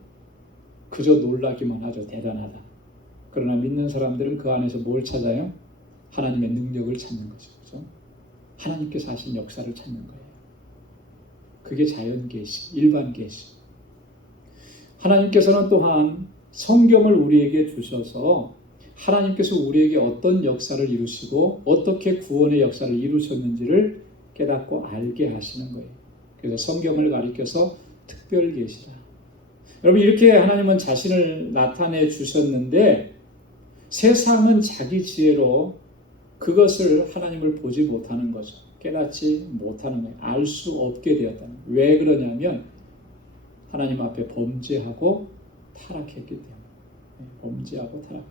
그저 놀라기만 하죠. 대단하다. 그러나 믿는 사람들은 그 안에서 뭘 찾아요? 하나님의 능력을 찾는 거죠. 그죠? 하나님께서 하신 역사를 찾는 거예요. 그게 자연계시, 일반계시. 하나님께서는 또한 성경을 우리에게 주셔서 하나님께서 우리에게 어떤 역사를 이루시고 어떻게 구원의 역사를 이루셨는지를 깨닫고 알게 하시는 거예요. 그래서 성경을 가리켜서 특별계시라. 여러분 이렇게 하나님은 자신을 나타내 주셨는데 세상은 자기 지혜로 그것을 하나님을 보지 못하는 거죠. 깨닫지 못하는 거예요. 알 수 없게 되었다는 거예요. 왜 그러냐면 하나님 앞에 범죄하고 타락했기 때문에. 범죄하고 타락.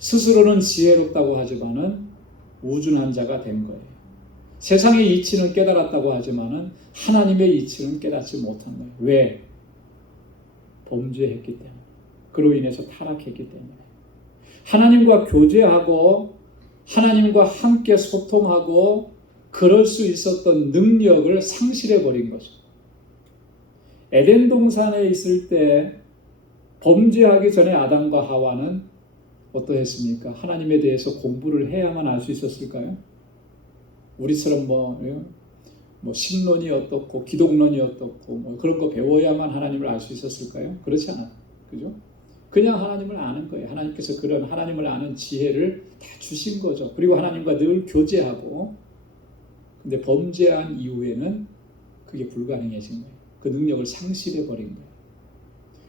스스로는 지혜롭다고 하지만은 우준한 자가 된 거예요. 세상의 이치는 깨달았다고 하지만은 하나님의 이치는 깨닫지 못한 거예요. 왜? 범죄했기 때문에. 그로 인해서 타락했기 때문에. 하나님과 교제하고 하나님과 함께 소통하고 그럴 수 있었던 능력을 상실해 버린 거죠. 에덴 동산에 있을 때 범죄하기 전에 아담과 하와는 어떠했습니까? 하나님에 대해서 공부를 해야만 알 수 있었을까요? 우리처럼 뭐 신론이 어떻고 기독론이 어떻고 뭐 그런 거 배워야만 하나님을 알 수 있었을까요? 그렇지 않아요. 그죠? 그냥 하나님을 아는 거예요. 하나님께서 그런 하나님을 아는 지혜를 다 주신 거죠. 그리고 하나님과 늘 교제하고. 근데 범죄한 이후에는 그게 불가능해진 거예요. 그 능력을 상실해 버린 거예요.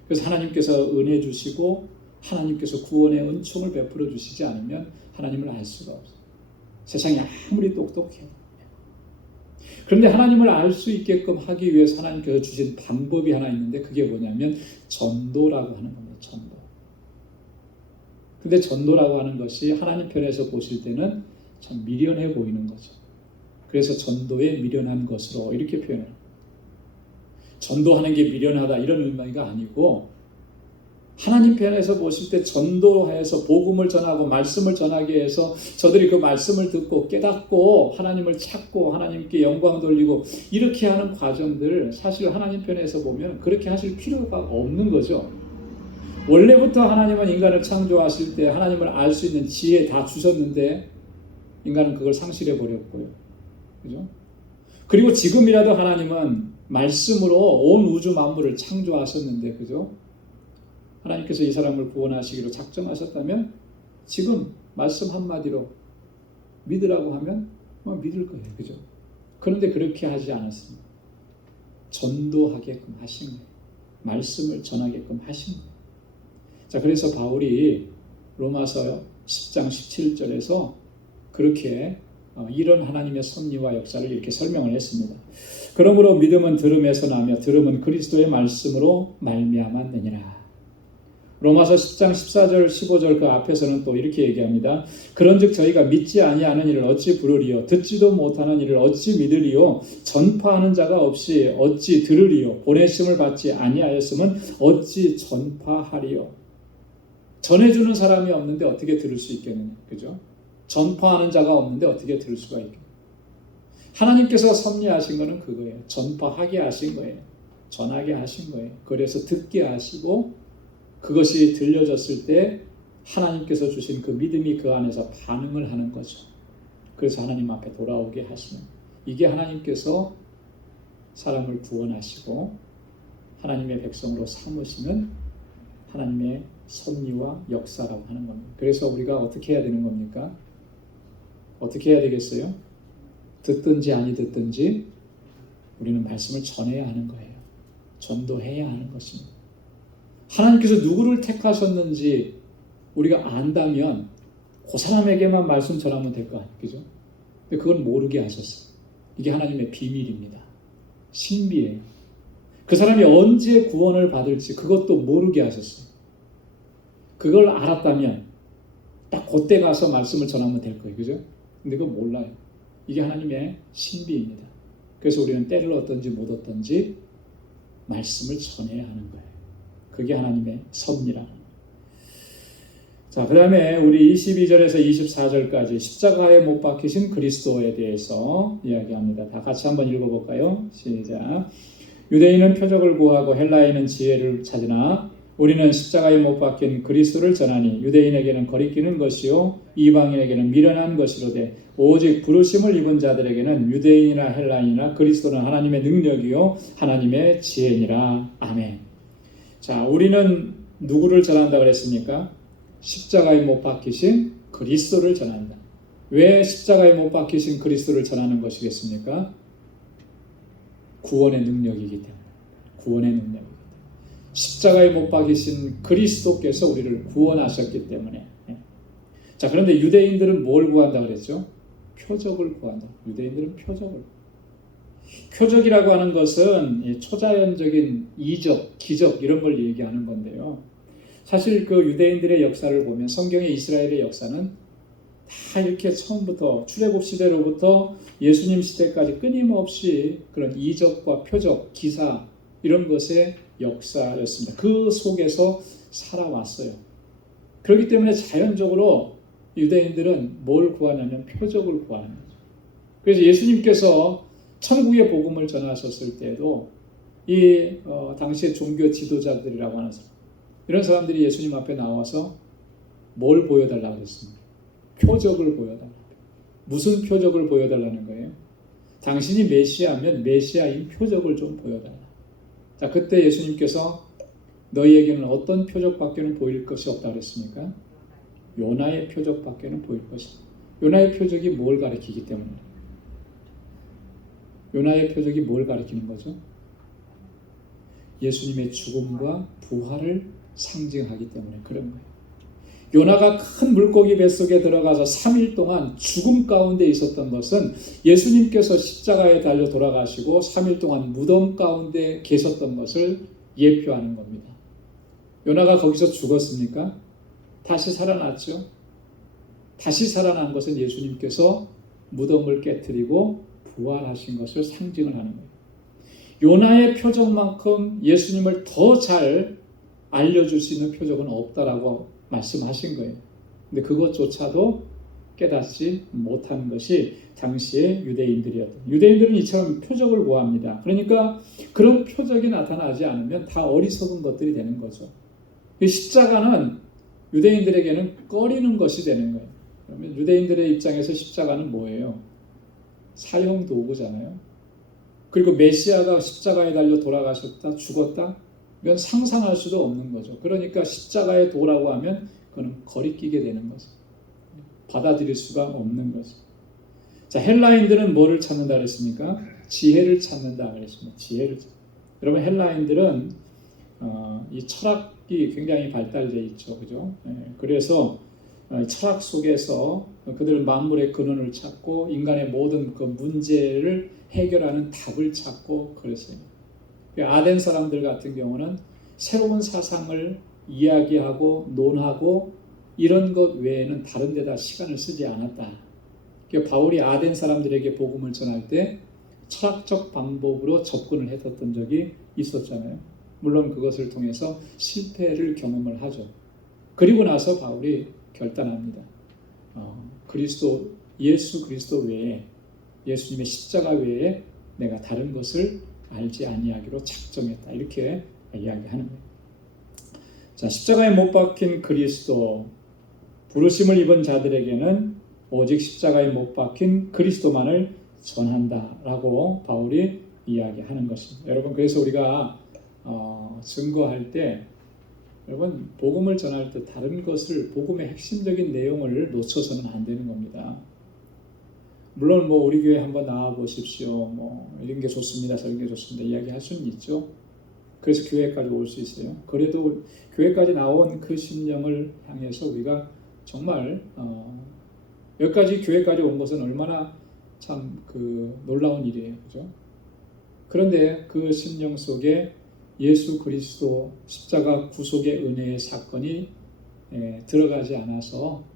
그래서 하나님께서 은혜 주시고 하나님께서 구원의 은총을 베풀어 주시지 않으면 하나님을 알 수가 없어요. 세상이 아무리 똑똑해도. 그런데 하나님을 알 수 있게끔 하기 위해서 하나님께서 주신 방법이 하나 있는데 그게 뭐냐면 전도라고 하는 겁니다. 전도. 근데 전도라고 하는 것이 하나님 편에서 보실 때는 참 미련해 보이는 거죠. 그래서 전도에 미련한 것으로 이렇게 표현해요. 전도하는 게 미련하다 이런 의미가 아니고 하나님 편에서 보실 때 전도해서 복음을 전하고 말씀을 전하게 해서 저들이 그 말씀을 듣고 깨닫고 하나님을 찾고 하나님께 영광 돌리고 이렇게 하는 과정들 사실 하나님 편에서 보면 그렇게 하실 필요가 없는 거죠. 원래부터 하나님은 인간을 창조하실 때 하나님을 알 수 있는 지혜 다 주셨는데 인간은 그걸 상실해 버렸고요. 그죠? 그리고 지금이라도 하나님은 말씀으로 온 우주 만물을 창조하셨는데 그죠? 하나님께서 이 사람을 구원하시기로 작정하셨다면 지금 말씀 한마디로 믿으라고 하면 믿을 거예요. 그죠? 그런데 그렇게 하지 않았습니다. 전도하게끔 하신 거예요. 말씀을 전하게끔 하신 거예요. 자, 그래서 바울이 로마서 10장 17절에서 그렇게 이런 하나님의 섭리와 역사를 이렇게 설명을 했습니다. 그러므로 믿음은 들음에서 나며 들음은 그리스도의 말씀으로 말미암았느니라. 로마서 10장 14절 15절 그 앞에서는 또 이렇게 얘기합니다. 그런즉 저희가 믿지 아니하는 일을 어찌 부르리요 듣지도 못하는 일을 어찌 믿으리요 전파하는 자가 없이 어찌 들으리요 보내심을 받지 아니하였으면 어찌 전파하리요. 전해주는 사람이 없는데 어떻게 들을 수 있겠느냐. 그죠? 전파하는 자가 없는데 어떻게 들을 수가 있겠느냐. 하나님께서 섭리하신 것은 그거예요. 전파하게 하신 거예요. 전하게 하신 거예요. 그래서 듣게 하시고 그것이 들려졌을 때 하나님께서 주신 그 믿음이 그 안에서 반응을 하는 거죠. 그래서 하나님 앞에 돌아오게 하시는 이게 하나님께서 사람을 구원하시고 하나님의 백성으로 삼으시는 하나님의 섭리와 역사라고 하는 겁니다. 그래서 우리가 어떻게 해야 되는 겁니까? 어떻게 해야 되겠어요? 듣든지 아니 듣든지 우리는 말씀을 전해야 하는 거예요. 전도해야 하는 것입니다. 하나님께서 누구를 택하셨는지 우리가 안다면 그 사람에게만 말씀 전하면 될 거 아니에요. 그죠? 근데 그건 모르게 하셨어요. 이게 하나님의 비밀입니다. 신비예요. 그 사람이 언제 구원을 받을지 그것도 모르게 하셨어요. 그걸 알았다면 딱 그때 가서 말씀을 전하면 될 거예요. 그죠? 근데 그건 몰라요. 이게 하나님의 신비입니다. 그래서 우리는 때를 얻든지 못 얻든지 말씀을 전해야 하는 거예요. 그게 하나님의 섭리라. 자, 그 다음에 우리 22절에서 24절까지 십자가에 못 박히신 그리스도에 대해서 이야기합니다. 다 같이 한번 읽어볼까요? 시작. 유대인은 표적을 구하고 헬라인은 지혜를 찾으나 우리는 십자가에 못 박힌 그리스도를 전하니 유대인에게는 거리끼는 것이요 이방인에게는 미련한 것이로되 오직 부르심을 입은 자들에게는 유대인이나 헬라인이나 그리스도는 하나님의 능력이요 하나님의 지혜니라. 아멘. 자, 우리는 누구를 전한다 그랬습니까? 십자가에 못 박히신 그리스도를 전한다. 왜 십자가에 못 박히신 그리스도를 전하는 것이겠습니까? 구원의 능력이기 때문에. 구원의 능력이기 때문에. 십자가에 못 박히신 그리스도께서 우리를 구원하셨기 때문에. 자, 그런데 유대인들은 뭘 구한다 그랬죠? 표적을 구한다. 유대인들은 표적을. 표적이라고 하는 것은 초자연적인 이적, 기적 이런 걸 얘기하는 건데요. 사실 그 유대인들의 역사를 보면 성경의 이스라엘의 역사는 다 이렇게 처음부터 출애굽 시대로부터 예수님 시대까지 끊임없이 그런 이적과 표적, 기사 이런 것의 역사였습니다. 그 속에서 살아왔어요. 그렇기 때문에 자연적으로 유대인들은 뭘 구하냐면 표적을 구하는 거죠. 그래서 예수님께서 천국의 복음을 전하셨을 때도 이 당시의 종교 지도자들이라고 하는 사람, 이런 사람들이 예수님 앞에 나와서 뭘 보여달라고 했습니까? 표적을 보여달라. 무슨 표적을 보여달라는 거예요? 당신이 메시아면 메시아인 표적을 좀 보여달라. 자, 그때 예수님께서 너희에게는 어떤 표적밖에는 보일 것이 없다 그랬습니까? 요나의 표적밖에는 보일 것이다. 요나의 표적이 뭘 가리키기 때문에? 요나의 표적이 뭘 가리키는 거죠? 예수님의 죽음과 부활을 상징하기 때문에 그런 거예요. 요나가 큰 물고기 뱃속에 들어가서 3일 동안 죽음 가운데 있었던 것은 예수님께서 십자가에 달려 돌아가시고 3일 동안 무덤 가운데 계셨던 것을 예표하는 겁니다. 요나가 거기서 죽었습니까? 다시 살아났죠. 다시 살아난 것은 예수님께서 무덤을 깨뜨리고 부활하신 것을 상징을 하는 거예요. 요나의 표적만큼 예수님을 더 잘 알려줄 수 있는 표적은 없다라고 말씀하신 거예요. 근데 그것조차도 깨닫지 못한 것이 당시의 유대인들이었던. 유대인들은 이처럼 표적을 구합니다. 그러니까 그런 표적이 나타나지 않으면 다 어리석은 것들이 되는 거죠. 십자가는 유대인들에게는 꺼리는 것이 되는 거예요. 그러면 유대인들의 입장에서 십자가는 뭐예요? 사형 도구잖아요. 그리고 메시아가 십자가에 달려 돌아가셨다, 죽었다? 이건 상상할 수도 없는 거죠. 그러니까 십자가에 도라고 하면 그건 거리끼게 되는 거죠. 받아들일 수가 없는 거죠. 자, 헬라인들은 뭐를 찾는다 그랬습니까? 지혜를 찾는다 그랬습니다. 지혜를. 여러분, 헬라인들은 이 철학이 굉장히 발달되어 있죠. 그죠? 그래서 철학 속에서 그들은 만물의 근원을 찾고 인간의 모든 그 문제를 해결하는 답을 찾고 그랬어요. 아덴 사람들 같은 경우는 새로운 사상을 이야기하고 논하고 이런 것 외에는 다른 데다 시간을 쓰지 않았다. 바울이 아덴 사람들에게 복음을 전할 때 철학적 방법으로 접근을 했었던 적이 있었잖아요. 물론 그것을 통해서 실패를 경험을 하죠. 그리고 나서 바울이 결단합니다. 예수 그리스도 외에, 예수님의 십자가 외에 내가 다른 것을 알지 아니하기로 작정했다. 이렇게 이야기하는 거예요. 자, 십자가에 못 박힌 그리스도, 부르심을 입은 자들에게는 오직 십자가에 못 박힌 그리스도만을 전한다라고 바울이 이야기하는 것입니다. 여러분, 그래서 우리가 증거할 때, 여러분, 복음을 전할 때 다른 것을, 복음의 핵심적인 내용을 놓쳐서는 안 되는 겁니다. 물론 우리 교회 한번 나와 보십시오. 이런 게 좋습니다, 저런 게 좋습니다 이야기할 수는 있죠. 그래서 교회까지 올 수 있어요. 그래도 교회까지 나온 그 심령을 향해서 우리가 정말 여기까지 교회까지 온 것은 얼마나 참 놀라운 일이에요, 그죠? 그런데 그 심령 속에 예수 그리스도 십자가 구속의 은혜의 사건이 들어가지 않아서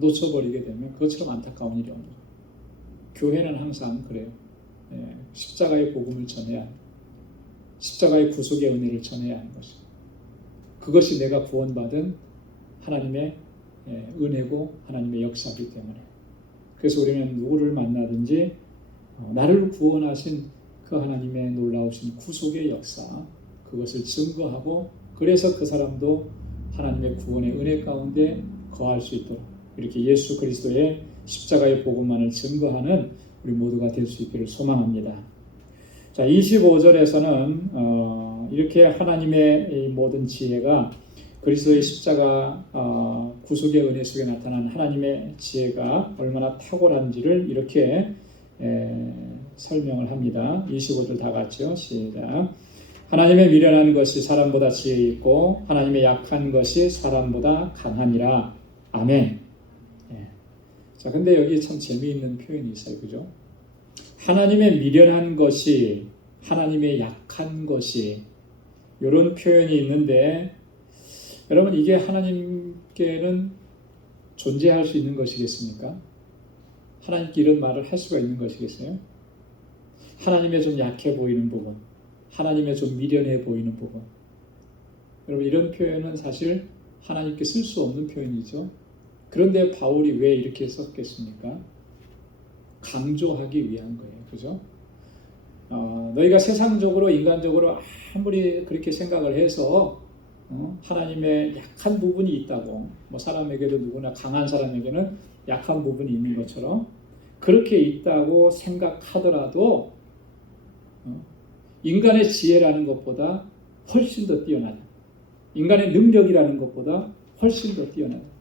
놓쳐버리게 되면 그것처럼 안타까운 일이 없는 거예요. 교회는 항상 그래요. 십자가의 복음을 전해야 합니다. 십자가의 구속의 은혜를 전해야 하는 것입니다. 그것이 내가 구원받은 하나님의 은혜고 하나님의 역사이기 때문에. 그래서 우리는 누구를 만나든지 나를 구원하신 그 하나님의 놀라우신 구속의 역사, 그것을 증거하고, 그래서 그 사람도 하나님의 구원의 은혜 가운데 거할 수 있도록 이렇게 예수 그리스도의 십자가의 복음만을 증거하는 우리 모두가 될 수 있기를 소망합니다. 자, 25절에서는 이렇게 하나님의 이 모든 지혜가, 그리스도의 십자가 구속의 은혜 속에 나타난 하나님의 지혜가 얼마나 탁월한지를 이렇게 설명을 합니다. 25절 다 같이요. 시작. 하나님의 미련한 것이 사람보다 지혜 있고 하나님의 약한 것이 사람보다 강하니라. 아멘. 자, 근데 여기 참 재미있는 표현이 있어요. 그죠? 하나님의 미련한 것이, 하나님의 약한 것이, 이런 표현이 있는데, 여러분, 이게 하나님께는 존재할 수 있는 것이겠습니까? 하나님께 이런 말을 할 수가 있는 것이겠어요? 하나님의 좀 약해 보이는 부분, 하나님의 좀 미련해 보이는 부분. 여러분, 이런 표현은 사실 하나님께 쓸 수 없는 표현이죠. 그런데 바울이 왜 이렇게 썼겠습니까? 강조하기 위한 거예요. 그죠? 너희가 세상적으로, 인간적으로 아무리 그렇게 생각을 해서 하나님의 약한 부분이 있다고, 뭐 사람에게도 누구나 강한 사람에게는 약한 부분이 있는 것처럼 그렇게 있다고 생각하더라도 인간의 지혜라는 것보다 훨씬 더 뛰어나다. 인간의 능력이라는 것보다 훨씬 더 뛰어나다.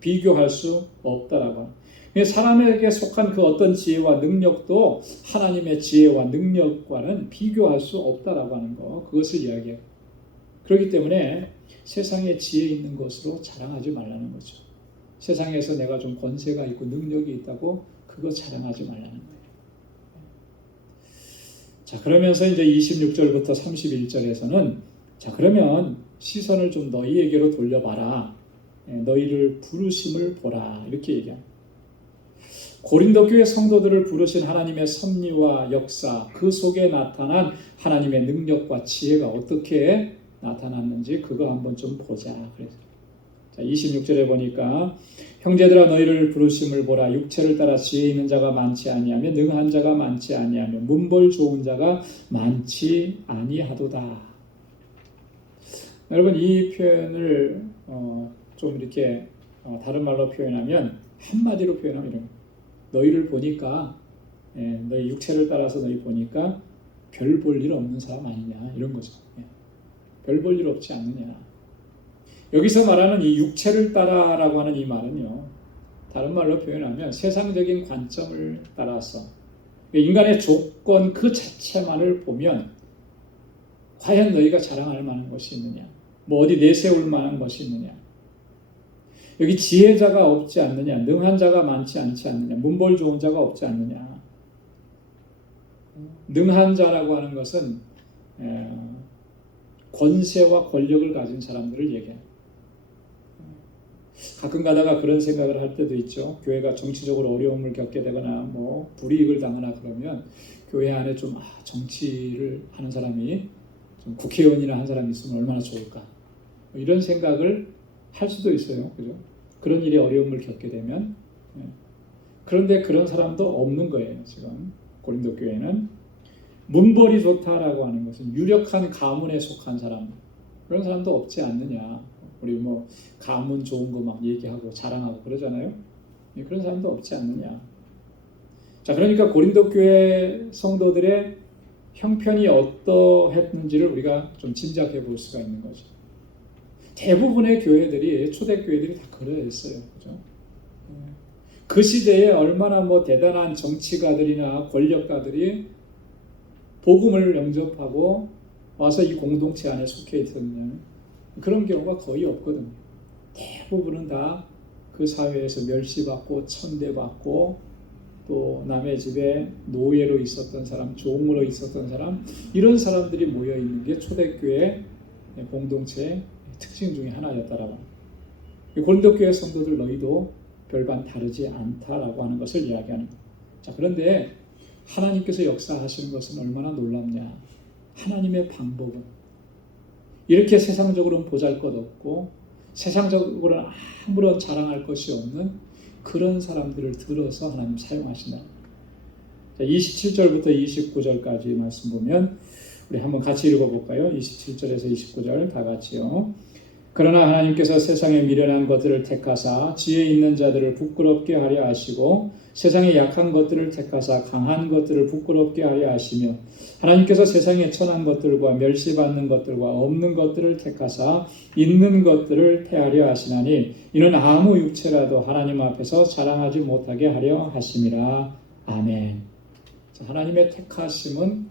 비교할 수 없다라고. 사람에게 속한 그 어떤 지혜와 능력도 하나님의 지혜와 능력과는 비교할 수 없다라고 하는 거, 그것을 이야기해요. 그렇기 때문에 세상에 지혜 있는 것으로 자랑하지 말라는 거죠. 세상에서 내가 좀 권세가 있고 능력이 있다고 그거 자랑하지 말라는 거예요. 자, 그러면서 이제 26절부터 31절에서는 자, 그러면 시선을 좀 너희에게로 돌려봐라. 너희를 부르심을 보라. 이렇게 얘기합니다. 고린도 교회 성도들을 부르신 하나님의 섭리와 역사, 그 속에 나타난 하나님의 능력과 지혜가 어떻게 나타났는지 그거 한번 좀 보자. 그래서 자, 26절에 보니까 형제들아 너희를 부르심을 보라. 육체를 따라 지혜 있는 자가 많지 아니하며 능한 자가 많지 아니하며 문벌 좋은 자가 많지 아니하도다. 여러분, 이 표현을 좀 이렇게 다른 말로 표현하면, 한마디로 표현하면 이런 거예요. 너희를 보니까, 너희 육체를 따라서 너희 보니까 별 볼 일 없는 사람 아니냐, 이런 거죠. 별 볼 일 없지 않느냐. 여기서 말하는 이 육체를 따라라고 하는 이 말은요, 다른 말로 표현하면 세상적인 관점을 따라서 인간의 조건 그 자체만을 보면 과연 너희가 자랑할 만한 것이 있느냐, 뭐 어디 내세울 만한 것이 있느냐, 여기 지혜자가 없지 않느냐, 능한 자가 많지 않지 않느냐, 문벌 좋은 자가 없지 않느냐. 능한 자라고 하는 것은 권세와 권력을 가진 사람들을 얘기해요. 가끔 가다가 그런 생각을 할 때도 있죠. 교회가 정치적으로 어려움을 겪게 되거나 뭐 불이익을 당하나 그러면 교회 안에 좀 정치를 하는 사람이, 좀 국회의원이나 한 사람이 있으면 얼마나 좋을까, 이런 생각을 할 수도 있어요. 그죠? 그런 일에 어려움을 겪게 되면. 그런데 그런 사람도 없는 거예요. 지금 고린도 교회는 문벌이 좋다라고 하는 것은 유력한 가문에 속한 사람, 그런 사람도 없지 않느냐. 우리 뭐 가문 좋은 거 막 얘기하고 자랑하고 그러잖아요. 그런 사람도 없지 않느냐. 자, 그러니까 고린도 교회 성도들의 형편이 어떠했는지를 우리가 좀 짐작해 볼 수가 있는 거죠. 대부분의 교회들이, 초대교회들이 다 그러했어요. 그죠? 그 시대에 얼마나 뭐 대단한 정치가들이나 권력가들이 복음을 영접하고 와서 이 공동체 안에 속해 있었냐, 그런 경우가 거의 없거든요. 대부분은 다 그 사회에서 멸시받고 천대받고, 또 남의 집에 노예로 있었던 사람, 종으로 있었던 사람, 이런 사람들이 모여 있는 게 초대교회 공동체의 특징 중에 하나였다라고 합니다. 고린도 교회 성도들 너희도 별반 다르지 않다라고 하는 것을 이야기하는 겁니다. 자, 그런데 하나님께서 역사하시는 것은 얼마나 놀랍냐. 하나님의 방법은 이렇게 세상적으로는 보잘것없고 세상적으로는 아무런 자랑할 것이 없는 그런 사람들을 들어서 하나님 사용하신다. 27절부터 29절까지 말씀 보면 우리 한번 같이 읽어볼까요? 27절에서 29절 다 같이요. 그러나 하나님께서 세상에 미련한 것들을 택하사 지혜 있는 자들을 부끄럽게 하려 하시고 세상에 약한 것들을 택하사 강한 것들을 부끄럽게 하려 하시며 하나님께서 세상에 천한 것들과 멸시받는 것들과 없는 것들을 택하사 있는 것들을 패하려 하시나니 이는 아무 육체라도 하나님 앞에서 자랑하지 못하게 하려 하심이라. 아멘. 하나님의 택하심은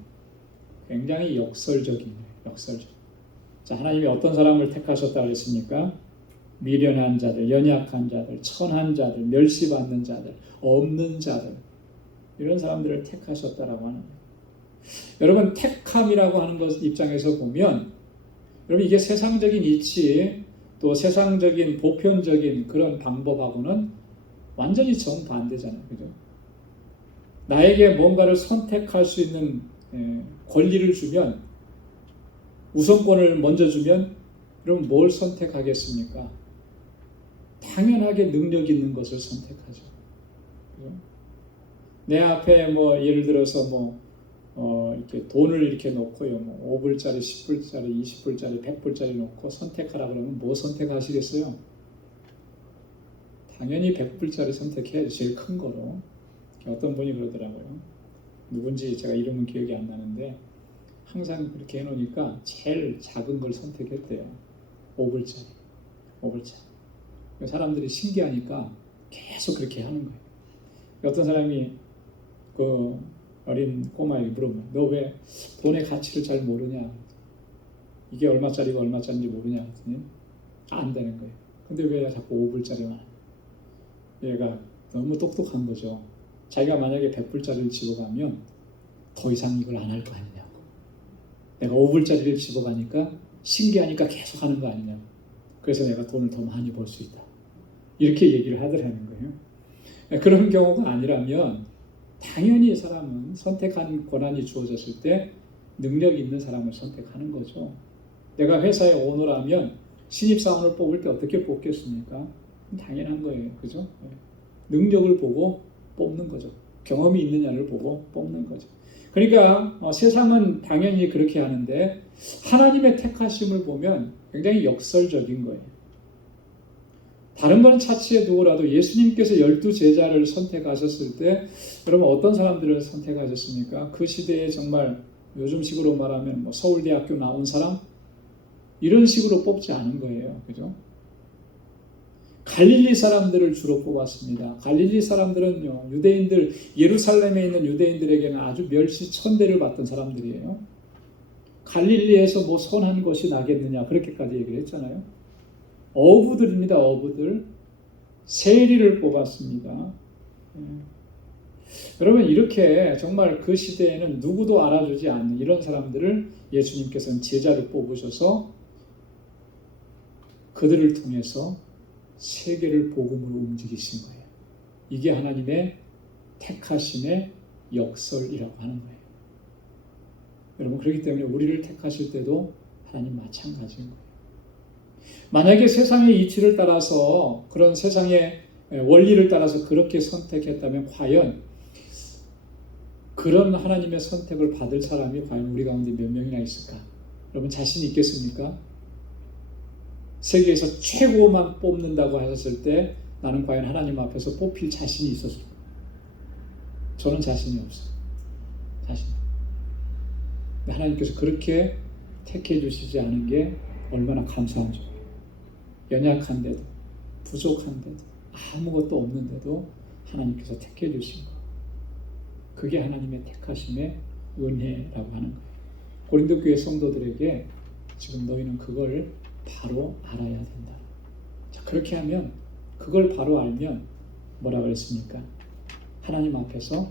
굉장히 역설적이에요. 역설적. 자, 하나님이 어떤 사람을 택하셨다고 그랬습니까? 미련한 자들, 연약한 자들, 천한 자들, 멸시받는 자들, 없는 자들, 이런 사람들을 택하셨다라고 하는 거예요. 여러분, 택함이라고 하는 것 입장에서 보면 여러분 이게 세상적인 이치 또 세상적인 보편적인 그런 방법하고는 완전히 정반대잖아요. 그죠? 나에게 뭔가를 선택할 수 있는 권리를 주면, 우선권을 먼저 주면 그럼 뭘 선택하겠습니까? 당연하게 능력 있는 것을 선택하죠. 그죠? 내 앞에 뭐 예를 들어서 이렇게 돈을 이렇게 놓고요, 5불짜리, 10불짜리, 20불짜리, 100불짜리 놓고 선택하라 그러면 뭐 선택하시겠어요? 당연히 100불짜리 선택해야죠. 제일 큰 거로. 어떤 분이 그러더라고요. 누군지 제가 이름은 기억이 안 나는데 항상 그렇게 해놓으니까 제일 작은 걸 선택했대요. 5불짜리. 사람들이 신기하니까 계속 그렇게 하는 거예요. 어떤 사람이 그 어린 꼬마에게 물어보면 너 왜 돈의 가치를 잘 모르냐? 이게 얼마짜리가 얼마짜리인지 모르냐? 그랬더니 안 되는 거예요. 근데 왜 자꾸 5불짜리만? 얘가 너무 똑똑한 거죠. 자기가 만약에 100불짜리를 집어가면 더 이상 이걸 안 할 거 아니냐고. 내가 5불짜리를 집어가니까 신기하니까 계속 하는 거 아니냐고. 그래서 내가 돈을 더 많이 벌 수 있다. 이렇게 얘기를 하더라는 거예요. 그런 경우가 아니라면 당연히 사람은 선택한 권한이 주어졌을 때 능력 있는 사람을 선택하는 거죠. 내가 회사의 오너라면 신입사원을 뽑을 때 어떻게 뽑겠습니까? 당연한 거예요. 그죠? 능력을 보고 뽑는 거죠. 경험이 있느냐를 보고 뽑는 거죠. 그러니까 세상은 당연히 그렇게 하는데 하나님의 택하심을 보면 굉장히 역설적인 거예요. 다른 건 차치해 두고라도 예수님께서 12제자를 선택하셨을 때 여러분 어떤 사람들을 선택하셨습니까? 그 시대에 정말 요즘식으로 말하면 서울대학교 나온 사람? 이런 식으로 뽑지 않은 거예요. 그죠? 갈릴리 사람들을 주로 뽑았습니다. 갈릴리 사람들은요, 유대인들, 예루살렘에 있는 유대인들에게는 아주 멸시천대를 받던 사람들이에요. 갈릴리에서 뭐 선한 것이 나겠느냐, 그렇게까지 얘기를 했잖아요. 어부들입니다. 어부들. 세리를 뽑았습니다. 여러분 이렇게 정말 그 시대에는 누구도 알아주지 않는 이런 사람들을 예수님께서는 제자를 뽑으셔서 그들을 통해서 세계를 복음으로 움직이신 거예요. 이게 하나님의 택하심의 역설이라고 하는 거예요. 여러분 그렇기 때문에 우리를 택하실 때도 하나님 마찬가지인 거예요. 만약에 세상의 이치를 따라서 그런 세상의 원리를 따라서 그렇게 선택했다면 과연 그런 하나님의 선택을 받을 사람이 과연 우리 가운데 몇 명이나 있을까? 여러분 자신 있겠습니까? 세계에서 최고만 뽑는다고 하셨을 때 나는 과연 하나님 앞에서 뽑힐 자신이 있었을까? 저는 자신이 없어요. 하나님께서 그렇게 택해 주시지 않은 게 얼마나 감사한 줄. 연약한데도 부족한데도 아무것도 없는데도 하나님께서 택해 주신 것. 그게 하나님의 택하심의 은혜라고 하는 거예요. 고린도 교회 성도들에게 지금 너희는 그걸 바로 알아야 된다. 자, 그렇게 하면 그걸 바로 알면 뭐라 그랬습니까? 하나님 앞에서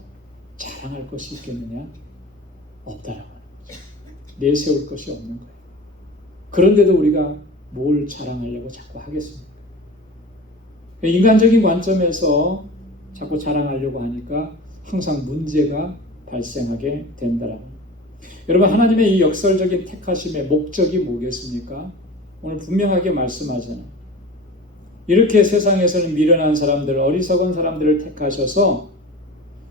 자랑할 것이 있겠느냐? 없다라고 하는 거죠. 내세울 것이 없는 거예요. 그런데도 우리가 뭘 자랑하려고 자꾸 하겠습니까? 인간적인 관점에서 자꾸 자랑하려고 하니까 항상 문제가 발생하게 된다라고. 여러분 하나님의 이 역설적인 택하심의 목적이 뭐겠습니까? 오늘 분명하게 말씀하잖아요. 이렇게 세상에서는 미련한 사람들, 어리석은 사람들을 택하셔서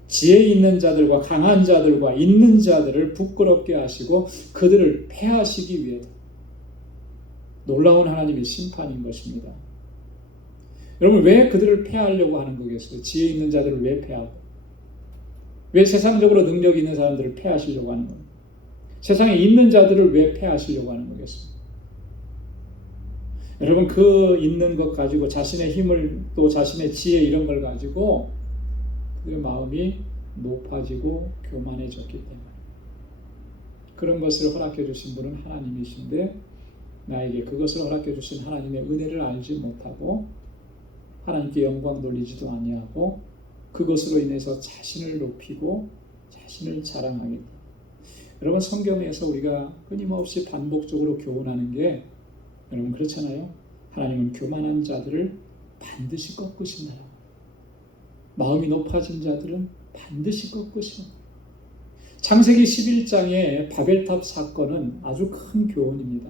지혜 있는 자들과 강한 자들과 있는 자들을 부끄럽게 하시고 그들을 패하시기 위해 놀라운 하나님의 심판인 것입니다. 여러분, 왜 그들을 패하려고 하는 거겠어요? 지혜 있는 자들을 왜 패하고? 왜 세상적으로 능력 있는 사람들을 패하시려고 하는 거예요? 세상에 있는 자들을 왜 패하시려고 하는 거겠어요? 여러분, 그 있는 것 가지고 자신의 힘을 또 자신의 지혜 이런 걸 가지고 그들의 마음이 높아지고 교만해졌기 때문에 그런 것을 허락해 주신 분은 하나님이신데 나에게 그것을 허락해 주신 하나님의 은혜를 알지 못하고 하나님께 영광 돌리지도 아니하고 그것으로 인해서 자신을 높이고 자신을 자랑하게 됩니다. 여러분, 성경에서 우리가 끊임없이 반복적으로 교훈하는 게 여러분 그렇잖아요. 하나님은 교만한 자들을 반드시 꺾으신다. 마음이 높아진 자들은 반드시 꺾으신다. 창세기 11장의 바벨탑 사건은 아주 큰 교훈입니다.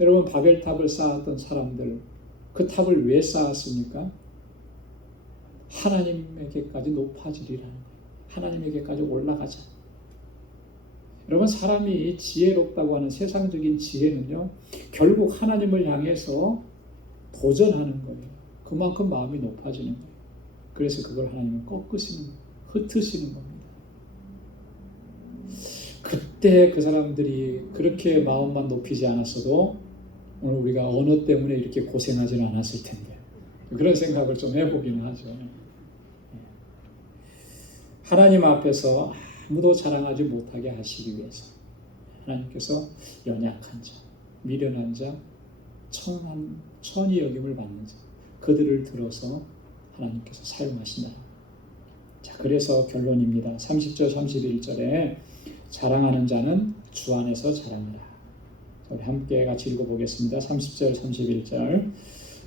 여러분, 바벨탑을 쌓았던 사람들, 그 탑을 왜 쌓았습니까? 하나님에게까지 높아지리라는 거예요. 하나님에게까지 올라가자. 여러분, 사람이 지혜롭다고 하는 세상적인 지혜는요, 결국 하나님을 향해서 도전하는 거예요. 그만큼 마음이 높아지는 거예요. 그래서 그걸 하나님은 꺾으시는 거예요. 흩으시는 겁니다. 그때 그 사람들이 그렇게 마음만 높이지 않았어도 오늘 우리가 언어 때문에 이렇게 고생하지는 않았을 텐데 그런 생각을 좀 해보기는 하죠. 하나님 앞에서 아무도 자랑하지 못하게 하시기 위해서 하나님께서 연약한 자, 미련한 자, 천히 여김을 받는 자 그들을 들어서 하나님께서 사용하신다. 자, 그래서 결론입니다. 30절 31절에 자랑하는 자는 주 안에서 자랑하라. 우리 함께 같이 읽어보겠습니다. 30절 31절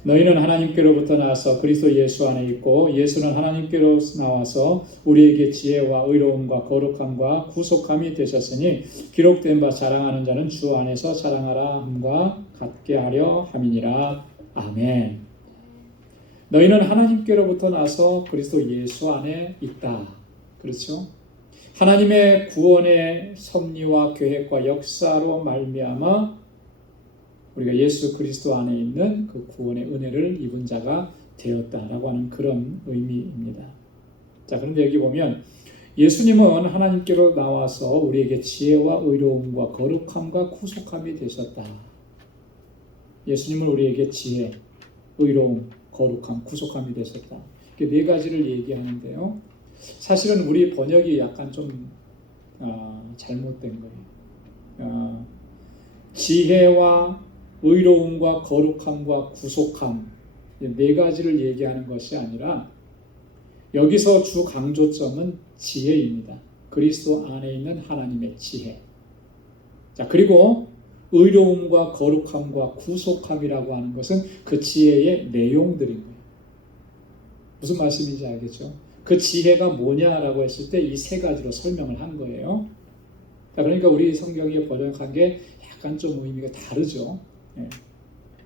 너희는 하나님께로부터 나와서 그리스도 예수 안에 있고 예수는 하나님께로 나와서 우리에게 지혜와 의로움과 거룩함과 구속함이 되셨으니 기록된 바 자랑하는 자는 주 안에서 자랑하라 함과 같게 하려 함이니라. 아멘. 너희는 하나님께로부터 나서 그리스도 예수 안에 있다. 그렇죠? 하나님의 구원의 섭리와 계획과 역사로 말미암아 우리가 예수 그리스도 안에 있는 그 구원의 은혜를 입은 자가 되었다라고 하는 그런 의미입니다. 자, 그런데 여기 보면 예수님은 하나님께로 나와서 우리에게 지혜와 의로움과 거룩함과 구속함이 되셨다. 예수님은 우리에게 지혜, 의로움, 거룩함, 구속함이 되셨다. 이렇게 네 가지를 얘기하는데요. 사실은 우리 번역이 약간 좀 잘못된 거예요. 지혜와 의로움과 거룩함과 구속함 네 가지를 얘기하는 것이 아니라 여기서 주 강조점은 지혜입니다. 그리스도 안에 있는 하나님의 지혜. 자, 그리고 의로움과 거룩함과 구속함이라고 하는 것은 그 지혜의 내용들인 거예요. 무슨 말씀인지 알겠죠? 그 지혜가 뭐냐라고 했을 때 이 세 가지로 설명을 한 거예요. 자, 그러니까 우리 성경이 번역한 게 약간 좀 의미가 다르죠.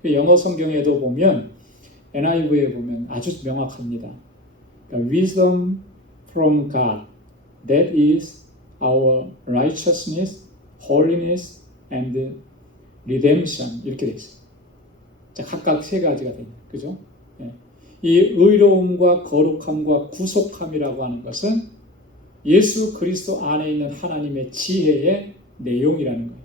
예. 영어 성경에도 보면 NIV에 보면 아주 명확합니다. 그러니까 wisdom from God, that is our righteousness, holiness, and redemption 이렇게 돼 있어요. 자, 각각 세 가지가 됩니다. 그죠? 예. 이 의로움과 거룩함과 구속함이라고 하는 것은 예수 그리스도 안에 있는 하나님의 지혜의 내용이라는 거예요.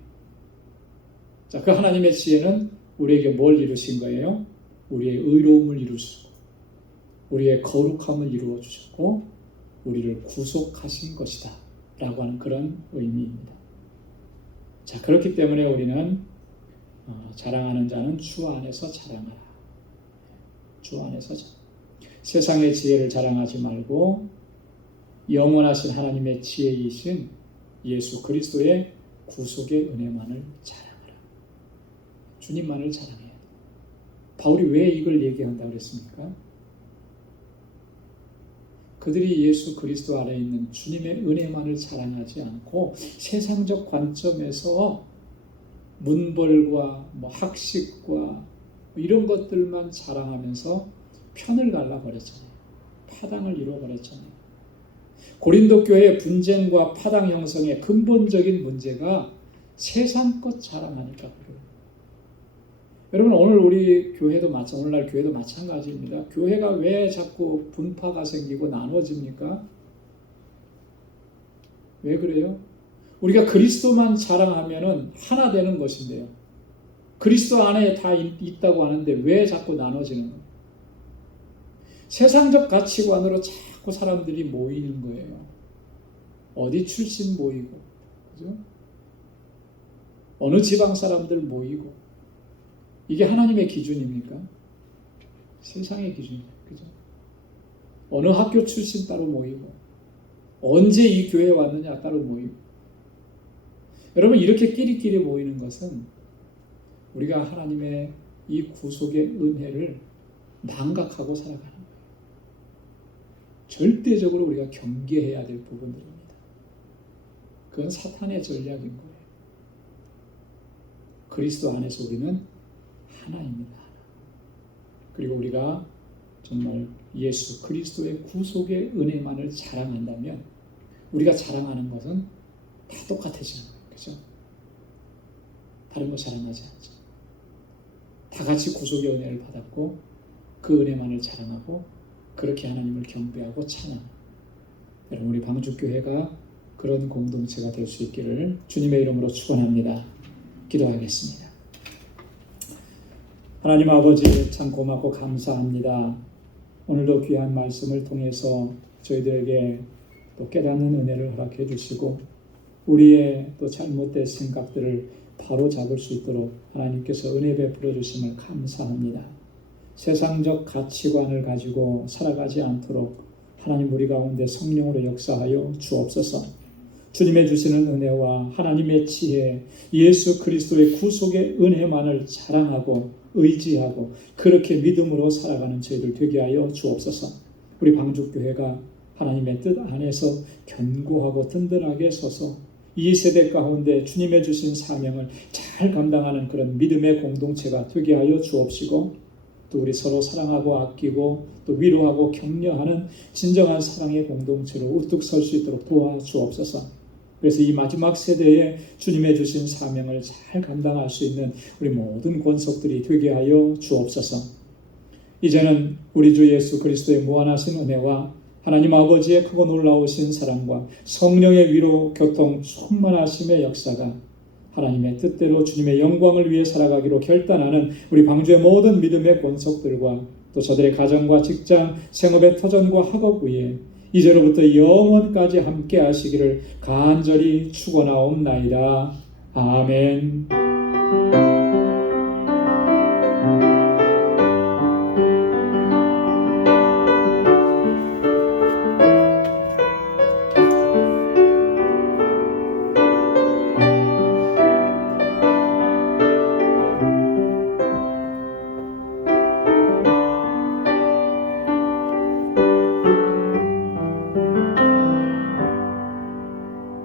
자, 그 하나님의 지혜는 우리에게 뭘 이루신 거예요? 우리의 의로움을 이루시고 우리의 거룩함을 이루어 주셨고 우리를 구속하신 것이다 라고 하는 그런 의미입니다. 자, 그렇기 때문에 우리는 자랑하는 자는 주 안에서 자랑하라. 주 안에서 세상의 지혜를 자랑하지 말고 영원하신 하나님의 지혜이신 예수 그리스도의 구속의 은혜만을 자랑하라. 주님만을 자랑해야 돼. 바울이 왜 이걸 얘기한다고 그랬습니까? 그들이 예수 그리스도 안에 있는 주님의 은혜만을 자랑하지 않고 세상적 관점에서 문벌과 학식과 이런 것들만 자랑하면서 편을 갈라버렸잖아요. 파당을 이루어버렸잖아요. 고린도 교회의 분쟁과 파당 형성의 근본적인 문제가 세상 것 자랑하니까 그래요. 여러분, 오늘 우리 교회도 오늘날 교회도 마찬가지입니다. 교회가 왜 자꾸 분파가 생기고 나눠집니까? 왜 그래요? 우리가 그리스도만 자랑하면은 하나 되는 것인데요. 그리스도 안에 다 있다고 하는데 왜 자꾸 나눠지는 거예요? 세상적 가치관으로 자꾸 사람들이 모이는 거예요. 어디 출신 모이고, 그죠? 어느 지방 사람들 모이고, 이게 하나님의 기준입니까? 세상의 기준이에요. 그죠? 어느 학교 출신 따로 모이고, 언제 이 교회에 왔느냐 따로 모이고. 여러분, 이렇게 끼리끼리 모이는 것은 우리가 하나님의 이 구속의 은혜를 망각하고 살아가는 거예요. 절대적으로 우리가 경계해야 될 부분들입니다. 그건 사탄의 전략인 거예요. 그리스도 안에서 우리는 하나입니다. 그리고 우리가 정말 예수 그리스도의 구속의 은혜만을 자랑한다면 우리가 자랑하는 것은 다 똑같아지는 거예요. 그죠? 다른 거 자랑하지 않죠. 다 같이 구속의 은혜를 받았고 그 은혜만을 자랑하고 그렇게 하나님을 경배하고 찬양. 여러분, 우리 방주교회가 그런 공동체가 될 수 있기를 주님의 이름으로 축원합니다. 기도하겠습니다. 하나님 아버지, 참 고맙고 감사합니다. 오늘도 귀한 말씀을 통해서 저희들에게 또 깨닫는 은혜를 허락해 주시고 우리의 또 잘못된 생각들을 바로 잡을 수 있도록 하나님께서 은혜 베풀어 주심을 감사합니다. 세상적 가치관을 가지고 살아가지 않도록 하나님 우리 가운데 성령으로 역사하여 주옵소서. 주님의 주시는 은혜와 하나님의 지혜, 예수 그리스도의 구속의 은혜만을 자랑하고 의지하고 그렇게 믿음으로 살아가는 저희들 되게 하여 주옵소서. 우리 방주교회가 하나님의 뜻 안에서 견고하고 든든하게 서서 이 세대 가운데 주님의 주신 사명을 잘 감당하는 그런 믿음의 공동체가 되게 하여 주옵시고 또 우리 서로 사랑하고 아끼고 또 위로하고 격려하는 진정한 사랑의 공동체로 우뚝 설 수 있도록 도와주옵소서. 그래서 이 마지막 세대에 주님의 주신 사명을 잘 감당할 수 있는 우리 모든 권속들이 되게 하여 주옵소서. 이제는 우리 주 예수 그리스도의 무한하신 은혜와 하나님 아버지의 크고 놀라우신 사랑과 성령의 위로 교통 충만하심의 역사가 하나님의 뜻대로 주님의 영광을 위해 살아가기로 결단하는 우리 방주의 모든 믿음의 권속들과 또 저들의 가정과 직장, 생업의 터전과 학업 위에 이제로부터 영원까지 함께 하시기를 간절히 축원하옵나이다. 아멘.